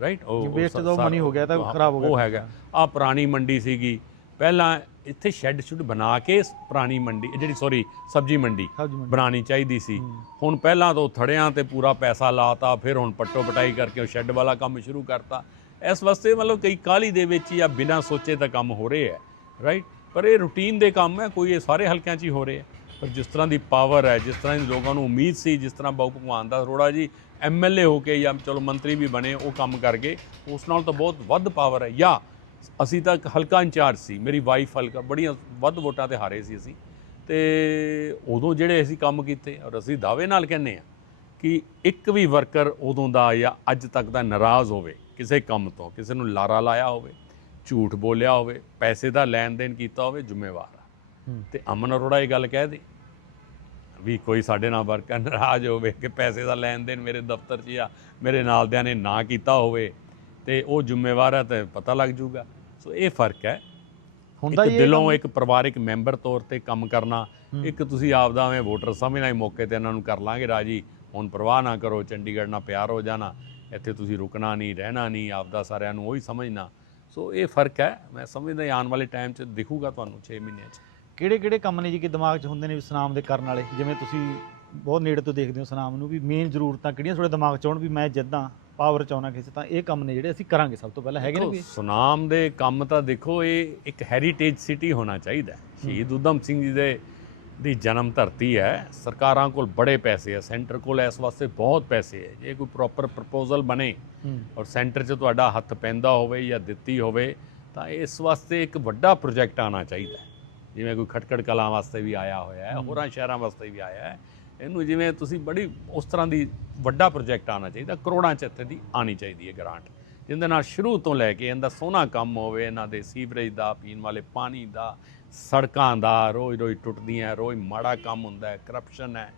ਰਾਈਟ ਉਹ ਤੋਂ ਸਾਰਾ- money ਹੋ ਗਿਆ ਤਾਂ ਖਰਾਬ ਹੋ ਗਿਆ। ਉਹ ਹੈਗਾ। ਆ ਪੁਰਾਣੀ ਮੰਡੀ ਸੀਗੀ। ਪਹਿਲਾਂ ਇੱਥੇ ਸ਼ੈੱਡ ਸ਼ੁੱਡ ਬਣਾ ਕੇ ਪੁਰਾਣੀ ਮੰਡੀ ਜਿਹੜੀ ਸੌਰੀ ਸਬਜੀ ਮੰਡੀ ਬਣਾਉਣੀ ਚਾਹੀਦੀ ਸੀ। ਹੁਣ ਪਹਿਲਾਂ ਤੋਂ ਥੜਿਆਂ ਤੇ ਪੂਰਾ ਪੈਸਾ ਲਾਤਾ ਫਿਰ ਹੁਣ ਪੱਟੋ ਪਟਾਈ ਕਰਕੇ ਉਹ ਸ਼ੈੱਡ ਵਾਲਾ ਕੰਮ ਸ਼ੁਰੂ ਕਰਤਾ। ਇਸ ਵਾਸਤੇ ਮਤਲਬ ਕਈ ਕਾਲੀ ਦੇ ਵਿੱਚ ਜਾਂ ਬਿਨਾਂ ਸੋਚੇ ਤਾਂ ਕੰਮ ਹੋ ਰਹੇ ਹੈ। ਰਾਈਟ ਪਰ ਇਹ ਰੂਟੀਨ ਦੇ ਕੰਮ ਹੈ, ਕੋਈ ਇਹ ਸਾਰੇ ਹਲਕਿਆਂ 'ਚ ਹੀ ਹੋ ਰਹੇ ਹੈ। ਪਰ ਜਿਸ ਤਰ੍ਹਾਂ ਦੀ ਪਾਵਰ ਹੈ, ਜਿਸ ਤਰ੍ਹਾਂ ਦੀ ਲੋਕਾਂ ਨੂੰ ਉਮੀਦ ਸੀ, ਜਿਸ ਤਰ੍ਹਾਂ ਬਾਬੂ ਭਗਵਾਨ ਦਾ ਅਰੋੜਾ ਜੀ ਐਮਐਲਏ ਹੋ ਕੇ ਜਾਂ ਚਲੋ ਮੰਤਰੀ ਵੀ ਬਣੇ, ਉਹ ਕੰਮ ਕਰ ਗਏ, ਉਸ ਨਾਲ ਤਾਂ ਬਹੁਤ ਵੱਧ ਪਾਵਰ ਹੈ। ਜਾਂ ਅਸੀਂ ਤਾਂ ਇੱਕ ਹਲਕਾ ਇੰਚਾਰਜ ਸੀ, ਮੇਰੀ ਵਾਈਫ ਹਲਕਾ, ਬੜੀਆਂ ਵੱਧ ਵੋਟਾਂ ਤੇ ਹਾਰੇ ਸੀ ਅਸੀਂ। ਤੇ ਉਦੋਂ ਜਿਹੜੇ ਅਸੀਂ ਕੰਮ ਕੀਤੇ, ਔਰ ਅਸੀਂ ਦਾਅਵੇ ਨਾਲ ਕਹਿੰਦੇ ਆ ਕਿ ਇੱਕ ਵੀ ਵਰਕਰ ਉਦੋਂ ਦਾ ਜਾਂ ਅੱਜ ਤੱਕ ਦਾ ਨਾਰਾਜ਼ ਹੋਵੇ, ਕਿਸੇ ਕੰਮ ਤੋਂ, ਕਿਸੇ ਨੂੰ ਲਾਰਾ ਲਾਇਆ ਹੋਵੇ ਝੂਠ ਬੋਲਿਆ ਹੋਵੇ ਪੈਸੇ ਦਾ ਲੈਣ ਦੇਣ ਕੀਤਾ ਹੋਵੇ ਜ਼ਿੰਮੇਵਾਰ ਆ। ਤੇ ਅਮਨ ਅਰੋੜਾ ਇਹ ਗੱਲ ਕਹਿ ਦੇ ਵੀ ਕੋਈ ਸਾਡੇ ਨਾਲ ਵਰਕਰ ਨਾਰਾਜ਼ ਹੋਵੇ ਕਿ ਪੈਸੇ ਦਾ ਲੈਣ ਦੇਣ ਮੇਰੇ ਦਫ਼ਤਰ 'ਚ ਜਾਂ ਮੇਰੇ ਨਾਲਦਿਆਂ ਨੇ ਨਾ ਕੀਤਾ ਹੋਵੇ ਤੇ ਉਹ ਜ਼ਿੰਮੇਵਾਰ ਹੈ ਤੇ ਪਤਾ ਲੱਗ ਜਾਊਗਾ ਸੋ ਇਹ ਫ਼ਰਕ ਹੈ ਹੁੰਦਾ ਇਹ ਦਿਲੋਂ? ਇੱਕ ਪਰਿਵਾਰਿਕ ਮੈਂਬਰ ਤੌਰ ਤੇ ਕੰਮ ਕਰਨਾ। ਇੱਕ ਤੁਸੀਂ ਆਪਦਾ ਐਵੇਂ ਵੋਟਰ ਸਮਝਣਾ ਹੀ ਮੌਕੇ ਤੇ ਇਹਨਾਂ ਨੂੰ ਕਰ ਲਾਂਗੇ ਰਾਜੀ ਹੁਣ ਪਰਵਾਹ ਨਾ ਕਰੋ ਚੰਡੀਗੜ੍ਹ ਨਾਲ ਪਿਆਰ ਹੋ ਜਾਣਾ ਇੱਥੇ ਤੁਸੀਂ ਰੁਕਣਾ ਨਹੀਂ ਰਹਿਣਾ ਨਹੀਂ ਆਪਦਾ ਸਾਰਿਆਂ ਨੂੰ ਉਹੀ ਸਮਝਣਾ ਸੋ ਇਹ ਫ਼ਰਕ ਹੈ। ਮੈਂ ਸਮਝਦਾ ਆਉਣ ਵਾਲੇ ਟਾਈਮ 'ਚ ਦਿਖੂਗਾ ਤੁਹਾਨੂੰ 6 ਮਹੀਨਿਆਂ 'ਚ। ਕਿਹੜੇ ਕਿਹੜੇ ਕੰਮ ਨੇ ਜੀ ਕਿ ਦਿਮਾਗ 'ਚ ਹੁੰਦੇ ਨੇ ਵੀ ਸੁਨਾਮ ਦੇ ਕਰਨ ਵਾਲੇ? ਜਿਵੇਂ ਤੁਸੀਂ ਬਹੁਤ ਨੇੜੇ ਤੋਂ ਦੇਖਦੇ ਹੋ ਸੁਨਾਮ ਨੂੰ ਵੀ ਮੇਨ ਜ਼ਰੂਰਤਾਂ ਕਿਹੜੀਆਂ ਤੁਹਾਡੇ ਦਿਮਾਗ 'ਚ ਆਉਣ ਵੀ ਮੈਂ ਜਿੱਦਾਂ ਪਾਵਰ ਚ ਆਉਣਾ ਕਿਸੇ ਤਾਂ ਇਹ ਕੰਮ ਨੇ ਜਿਹੜੇ ਅਸੀਂ ਕਰਾਂਗੇ ਸਭ ਤੋਂ ਪਹਿਲਾਂ। ਹੈਗੇ ਨੇ ਸੁਨਾਮ ਦੇ ਕੰਮ ਤਾਂ ਦੇਖੋ ਇਹ ਇੱਕ ਹੈਰੀਟੇਜ ਸਿਟੀ ਹੋਣਾ ਚਾਹੀਦਾ। ਸ਼ਹੀਦ ਉਦਮ ਸਿੰਘ ਜੀ ਦੇ ਦੀ ਜਨਮ ਧਰਤੀ ਹੈ। ਸਰਕਾਰਾਂ ਕੋਲ ਬੜੇ ਪੈਸੇ ਹੈ। ਸੈਂਟਰ ਕੋਲ ਇਸ ਵਾਸਤੇ ਬਹੁਤ ਪੈਸੇ ਹੈ। ਜੇ ਕੋਈ ਪ੍ਰੋਪਰ ਪ੍ਰਪੋਜ਼ਲ ਬਣੇ ਔਰ ਸੈਂਟਰ 'ਚ ਤੁਹਾਡਾ ਹੱਥ ਪੈਂਦਾ ਹੋਵੇ ਜਾਂ ਦਿੱਤੀ ਹੋਵੇ ਤਾਂ ਇਸ ਵਾਸਤੇ ਇੱਕ ਵੱਡਾ ਪ੍ਰੋਜੈਕਟ ਆਉਣਾ ਚਾਹੀਦਾ। ਜਿਵੇਂ ਕੋਈ ਖਟਕੜ ਕਲਾਂ ਵਾਸਤੇ ਵੀ ਆਇਆ ਹੋਇਆ ਹੈ। ਹੋਰਾਂ ਸ਼ਹਿਰਾਂ ਵਾਸਤੇ ਵੀ ਆਇਆ ਹੈ। ਇਹਨੂੰ ਜਿਵੇਂ ਤੁਸੀਂ ਬੜੀ ਉਸ ਤਰ੍ਹਾਂ ਦੀ ਵੱਡਾ ਪ੍ਰੋਜੈਕਟ ਆਉਣਾ ਚਾਹੀਦਾ ਕਰੋੜਾਂ ਚ ਇੱਥੇ ਦੀ ਆਣੀ ਚਾਹੀਦੀ ਹੈ ਗ੍ਰਾਂਟ ਜਿਹਦੇ ਨਾਲ ਸ਼ੁਰੂ ਤੋਂ ਲੈ ਕੇ ਇਹਦਾ ਸੋਹਣਾ ਕੰਮ ਹੋਵੇ ਇਹਨਾਂ ਦੇ ਸੀਵਰੇਜ ਦਾ ਪੀਣ ਵਾਲੇ ਪਾਣੀ ਦਾ ਸੜਕਾਂ ਦਾ ਰੋਜ਼ ਰੋਜ਼ ਟੁੱਟਦੀਆਂ ਰੋਜ਼ ਮਾੜਾ ਕੰਮ ਹੁੰਦਾ ਹੈ ਕਰਪਸ਼ਨ ਹੈ।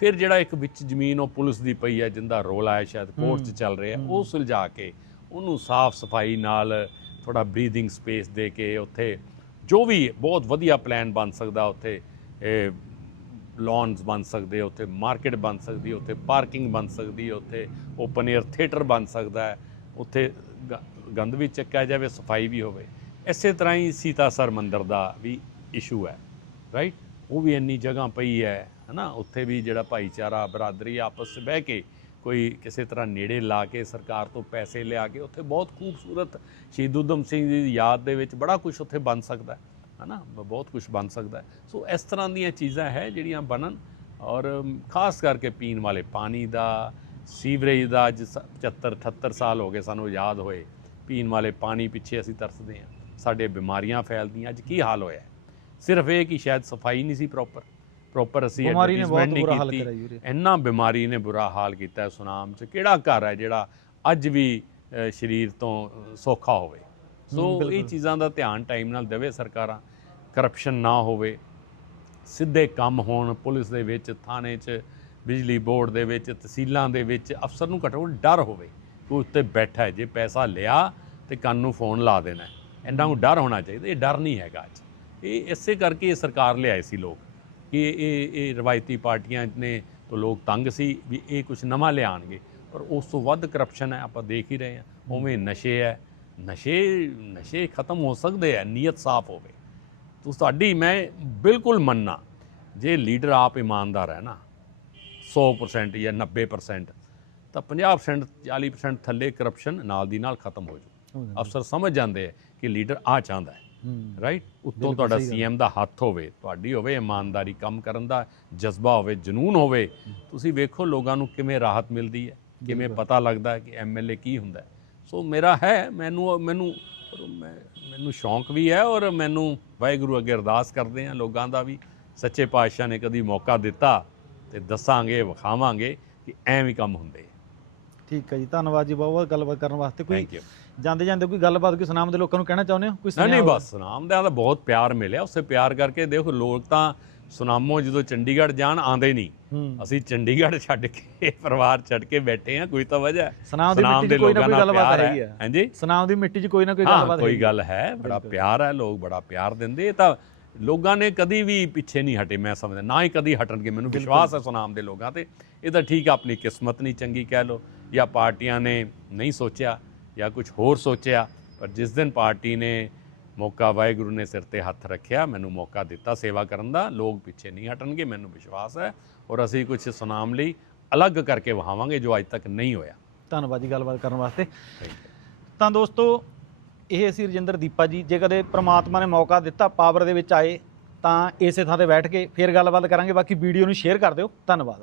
ਫਿਰ ਜਿਹੜਾ ਇੱਕ ਵਿੱਚ ਜ਼ਮੀਨ ਉਹ ਪੁਲਿਸ ਦੀ ਪਈ ਹੈ ਜਿੰਦਾ ਰੋਲ ਹੈ ਸ਼ਾਇਦ ਕੋਰਟ 'ਚ ਚੱਲ ਰਿਹਾ। ਉਹ ਸੁਲਝਾ ਕੇ ਉਹਨੂੰ ਸਾਫ਼ ਸਫ਼ਾਈ ਨਾਲ ਥੋੜਾ ਬਰੀਥਿੰਗ ਸਪੇਸ ਦੇ ਕੇ ਉੱਥੇ ਜੋ ਵੀ ਬਹੁਤ ਵਧੀਆ ਪਲਾਨ ਬਣ ਸਕਦਾ ਉੱਥੇ ਇਹ ਲੌਨਸ ਬਣ ਸਕਦੇ ਉੱਥੇ ਮਾਰਕੀਟ ਬਣ ਸਕਦੀ ਉੱਥੇ ਪਾਰਕਿੰਗ ਬਣ ਸਕਦੀ ਉੱਥੇ ਓਪਨ 에ਅਰ ਥੀਏਟਰ ਬਣ ਸਕਦਾ ਹੈ। ਉੱਥੇ ਗੰਦ ਵੀ ਚੱਕਿਆ ਜਾਵੇ ਸਫ਼ਾਈ ਵੀ ਹੋਵੇ। ਇਸੇ ਤਰ੍ਹਾਂ ਹੀ ਸੀਤਾਸਰ ਮੰਦਿਰ ਦਾ ਵੀ ਇਸ਼ੂ ਹੈ ਰਾਈਟ ਉਹ ਵੀ ਇੰਨੀ ਜਗ੍ਹਾ ਪਈ ਹੈ, ਹਨਾ? ਉੱਥੇ ਵੀ ਜਿਹੜਾ ਭਾਈਚਾਰਾ, ਬਰਾਦਰੀ ਆਪਸ ਵਿੱਚ ਬਹਿ ਕੇ ਕੋਈ ਕਿਸੇ ਤਰ੍ਹਾਂ ਨੇੜੇ ਲਾ ਕੇ ਸਰਕਾਰ ਤੋਂ ਪੈਸੇ ਲਿਆ ਕੇ ਉੱਥੇ ਬਹੁਤ ਖੂਬਸੂਰਤ ਸ਼ਹੀਦ ਊਧਮ ਸਿੰਘ ਦੀ ਯਾਦ ਦੇ ਵਿੱਚ ਬੜਾ ਕੁਝ ਉੱਥੇ ਬਣ ਸਕਦਾ ਹੈ, ਹਨਾ? ਬ- ਬਹੁਤ ਕੁਝ ਬਣ ਸਕਦਾ ਸੋ ਇਸ ਤਰ੍ਹਾਂ ਦੀਆਂ ਚੀਜ਼ਾਂ ਹੈ ਜਿਹੜੀਆਂ ਬਣਨ ਔਰ ਖਾਸ ਕਰਕੇ ਪੀਣ ਵਾਲੇ ਪਾਣੀ ਦਾ, ਸੀਵਰੇਜ ਦਾ ਅੱਜ ਸ- 75 78 ਸਾਲ ਹੋ ਗਏ ਸਾਨੂੰ ਯਾਦ ਹੋਏ। ਪੀਣ ਵਾਲੇ ਪਾਣੀ ਪਿੱਛੇ ਅਸੀਂ ਤਰਸਦੇ ਹਾਂ। ਸਾਡੇ ਬਿਮਾਰੀਆਂ ਫੈਲਦੀਆਂ ਅੱਜ ਕੀ ਹਾਲ ਹੋਇਆ? ਸਿਰਫ ਇਹ ਕਿ ਸ਼ਾਇਦ ਸਫ਼ਾਈ ਨਹੀਂ ਸੀ ਪ੍ਰੋਪਰ ਪ੍ਰੋਪਰ ਅਸੀਂ ਬਿਮਾਰੀ ਨੇ ਬਹੁਤ advertisement ਨਹੀਂ ਬੁਰਾ ਹਾਲ ਕੀਤੀ। ਇੰਨਾ ਬਿਮਾਰੀ ਨੇ ਬੁਰਾ ਹਾਲ ਕੀਤਾ ਸੁਨਾਮ 'ਚ ਕਿਹੜਾ ਘਰ ਹੈ ਜਿਹੜਾ ਅੱਜ ਵੀ ਸਰੀਰ ਤੋਂ ਸੌਖਾ ਹੋਵੇ ਸੋ ਇਹ। ਚੀਜ਼ਾਂ ਦਾ ਧਿਆਨ ਟਾਈਮ ਨਾਲ ਦੇਵੇ ਸਰਕਾਰਾਂ ਕਰਪਸ਼ਨ ਨਾ ਹੋਵੇ ਸਿੱਧੇ ਕੰਮ ਹੋਣ ਪੁਲਿਸ ਦੇ ਵਿੱਚ ਥਾਣੇ 'ਚ ਬਿਜਲੀ ਬੋਰਡ ਦੇ ਵਿੱਚ ਤਹਿਸੀਲਾਂ ਦੇ ਵਿੱਚ ਅਫਸਰ ਨੂੰ ਘੱਟੋ ਘੱਟ ਡਰ ਹੋਵੇ ਕਿ ਉੱਤੇ ਬੈਠਾ ਹੈ ਜੇ ਪੈਸਾ ਲਿਆ ਤੇ ਕੰਨ ਨੂੰ ਫੋਨ ਲਾ ਦੇਣਾ ਹੈ। ਇਹਨਾਂ ਨੂੰ ਡਰ ਹੋਣਾ ਚਾਹੀਦਾ ਇਹ ਡਰ ਨਹੀਂ ਹੈਗਾ ਅੱਜ ਇਹ ਇਸੇ ਕਰਕੇ ਇਹ ਸਰਕਾਰ ਲਿਆਏ ਸੀ ਲੋਕ ਕਿ ਇਹ ਇਹ ਰਵਾਇਤੀ ਪਾਰਟੀਆਂ ਨੇ ਤੋਂ ਲੋਕ ਤੰਗ ਸੀ ਵੀ ਇਹ ਕੁਝ ਨਵਾਂ ਲਿਆਣਗੇ ਪਰ ਉਸ ਤੋਂ ਵੱਧ ਕਰਪਸ਼ਨ ਹੈ ਆਪਾਂ ਦੇਖ ਹੀ ਰਹੇ ਹਾਂ ਉਵੇਂ ਨਸ਼ੇ ਹੈ ਨਸ਼ੇ ਨਸ਼ੇ ਖਤਮ ਹੋ ਸਕਦੇ ਆ ਨੀਅਤ ਸਾਫ਼ ਹੋਵੇ ਤੋ ਸਾਡੀ ਮੈਂ ਬਿਲਕੁਲ ਮੰਨਣਾ ਜੇ ਲੀਡਰ ਆਪ ਇਮਾਨਦਾਰ ਹੈ ਨਾ 100% ਜਾਂ 90% ਤਾਂ 50% 40% ਥੱਲੇ ਕਰਪਸ਼ਨ ਨਾਲ ਦੀ ਨਾਲ ਖਤਮ ਹੋ ਹੋ ਜਾਂਦਾ। ਅਫਸਰ ਸਮਝ ਜਾਂਦੇ ਆ ਕਿ ਲੀਡਰ ਆ ਚਾਹੁੰਦਾ ਹੈ ਰਾਈਟ ਉੱਤੋਂ ਤੁਹਾਡਾ। ਸੀਐਮ ਦਾ ਹੱਥ ਹੋਵੇ ਤੁਹਾਡੀ ਹੋਵੇ ਇਮਾਨਦਾਰੀ ਕੰਮ ਕਰਨ ਦਾ ਜਜ਼ਬਾ ਹੋਵੇ ਜਨੂਨ ਹੋਵੇ ਤੁਸੀਂ ਵੇਖੋ ਲੋਕਾਂ ਨੂੰ ਕਿਵੇਂ ਰਾਹਤ ਮਿਲਦੀ ਹੈ ਕਿਵੇਂ। ਪਤਾ ਲੱਗਦਾ ਹੈ ਕਿ ਐਮਐਲਏ ਕੀ ਹੁੰਦਾ ਸੋ ਮੇਰਾ ਹੈ ਮੈਨੂੰ ਮੈਨੂੰ ਮੈਨੂੰ ਸ਼ੌਂਕ ਵੀ ਹੈ ਔਰ ਮੈਨੂੰ ਵਾਹਿਗੁਰੂ ਅੱਗੇ ਅਰਦਾਸ ਕਰਦੇ ਆ ਲੋਕਾਂ ਦਾ ਵੀ। ਸੱਚੇ ਪਾਤਸ਼ਾਹ ਨੇ ਕਦੀ ਮੌਕਾ ਦਿੱਤਾ ਤੇ ਦੱਸਾਂਗੇ ਵਿਖਾਵਾਂਗੇ ਕਿ ਐਂ ਵੀ ਕੰਮ ਹੁੰਦੇ। ਠੀਕ ਹੈ ਜੀ ਧੰਨਵਾਦ ਜੀ ਬਹੁਤ ਬਹੁਤ ਗੱਲਬਾਤ ਕਰਨ ਵਾਸਤੇ। ਕੋਈ ਥੈਂਕ ਯੂ ਜਾਂਦੇ ਜਾਂਦੇ ਕੋਈ ਗੱਲਬਾਤ ਕੋਈ ਸੁਨਾਮ ਦੇ ਲੋਕਾਂ ਨੂੰ ਕਹਿਣਾ ਚਾਹੁੰਦੇ ਹੋ? ਕੋਈ ਨਹੀਂ ਨਹੀਂ ਬਸ ਸੁਨਾਮਦਿਆਂ ਦਾ ਬਹੁਤ ਪਿਆਰ ਮਿਲਿਆ ਉਸੇ ਪਿਆਰ ਕਰਕੇ ਦੇਖੋ ਲੋਕ ਤਾਂ ਸੁਨਾਮੋ ਜਦੋਂ ਚੰਡੀਗੜ੍ਹ ਜਾਣ ਆਂਦੇ ਨਹੀਂ। ਹੂੰ। ਅਸੀਂ ਚੰਡੀਗੜ੍ਹ ਛੱਡ ਕੇ ਪਰਿਵਾਰ ਛੱਡ ਕੇ ਬੈਠੇ ਆ ਕੋਈ ਤਾਂ ਵਜ੍ਹਾ ਹੈ। ਸੁਨਾਮ ਦੀ ਸੁਨਾਮ ਮਿੱਟੀ 'ਚ ਕੋਈ ਨਾ ਕੋਈ ਗੱਲਬਾਤ ਹੈਗੀ ਹੈ। ਆ। ਹਾਂਜੀ? ਸੁਨਾਮ ਦੀ ਮਿੱਟੀ 'ਚ ਕੋਈ ਨਾ ਕੋਈ ਹਾਂ ਗੱਲਬਾਤ ਕੋਈ ਹੈਗੀ ਆ। ਗੱਲ ਹੈ ਬੜਾ। ਪਿਆਰ ਹੈ ਲੋਕ ਬੜਾ ਪਿਆਰ ਦਿੰਦੇ। ਇਹ ਤਾਂ ਲੋਕਾਂ ਨੇ ਕਦੀ ਵੀ ਪਿੱਛੇ ਨਹੀਂ ਹਟੇ ਮੈਂ ਸਮਝਦਾ। ਨਾ ਹੀ ਕਦੀ ਹਟਣਗੇ ਮੈਨੂੰ ਵਿਸ਼ਵਾਸ ਹੈ ਸੁਨਾਮ ਦੇ ਲੋਕਾਂ ਤੇ। ਇਹ ਤਾਂ ਠੀਕ ਆਪਣੀ ਕਿਸਮਤ ਨਹੀਂ ਚੰਗੀ ਕਹਿ ਲੋ ਜਾਂ ਪਾਰਟੀਆਂ ਨੇ ਨਹੀਂ ਸੋਚਿਆ ਜਾਂ ਕੁਝ ਹੋਰ ਸੋਚਿਆ ਪਰ ਜਿਸ ਦਿਨ ਪਾਰਟੀ ਨੇ ਮੌਕਾ ਵਾਹਿਗੁਰੂ ਨੇ ਸਿਰ ਤੇ ਹੱਥ ਰੱਖਿਆ ਮੈਨੂੰ ਮੌਕਾ ਦਿੱਤਾ ਸੇਵਾ ਕਰਨ ਦਾ। ਲੋਕ ਪਿੱਛੇ ਨਹੀਂ ਹਟਣਗੇ ਮੈਨੂੰ ਵਿਸ਼ਵਾਸ ਹੈ ਔਰ ਅਸੀਂ ਕੁਝ ਸੁਨਾਮ ਲਈ ਅਲੱਗ ਕਰਕੇ ਵਹਾਵਾਂਗੇ ਜੋ ਅੱਜ ਤੱਕ ਨਹੀਂ ਹੋਇਆ। ਧੰਨਵਾਦ ਜੀ ਗੱਲਬਾਤ ਕਰਨ ਵਾਸਤੇ. ਤਾਂ ਦੋਸਤੋ ਇਹ ਅਸੀਂ ਰਜਿੰਦਰ ਦੀਪਾ ਜੀ। ਜੇ ਕਦੇ ਪ੍ਰਮਾਤਮਾ ਨੇ ਮੌਕਾ ਦਿੱਤਾ ਪਾਵਰ ਦੇ ਵਿੱਚ ਆਏ ਤਾਂ ਇਸੇ ਥਾਂ ਤੇ ਬੈਠ ਕੇ ਫਿਰ ਗੱਲਬਾਤ ਕਰਾਂਗੇ। ਬਾਕੀ ਵੀਡੀਓ ਨੂੰ ਸ਼ੇਅਰ ਕਰ ਦਿਓ। ਧੰਨਵਾਦ।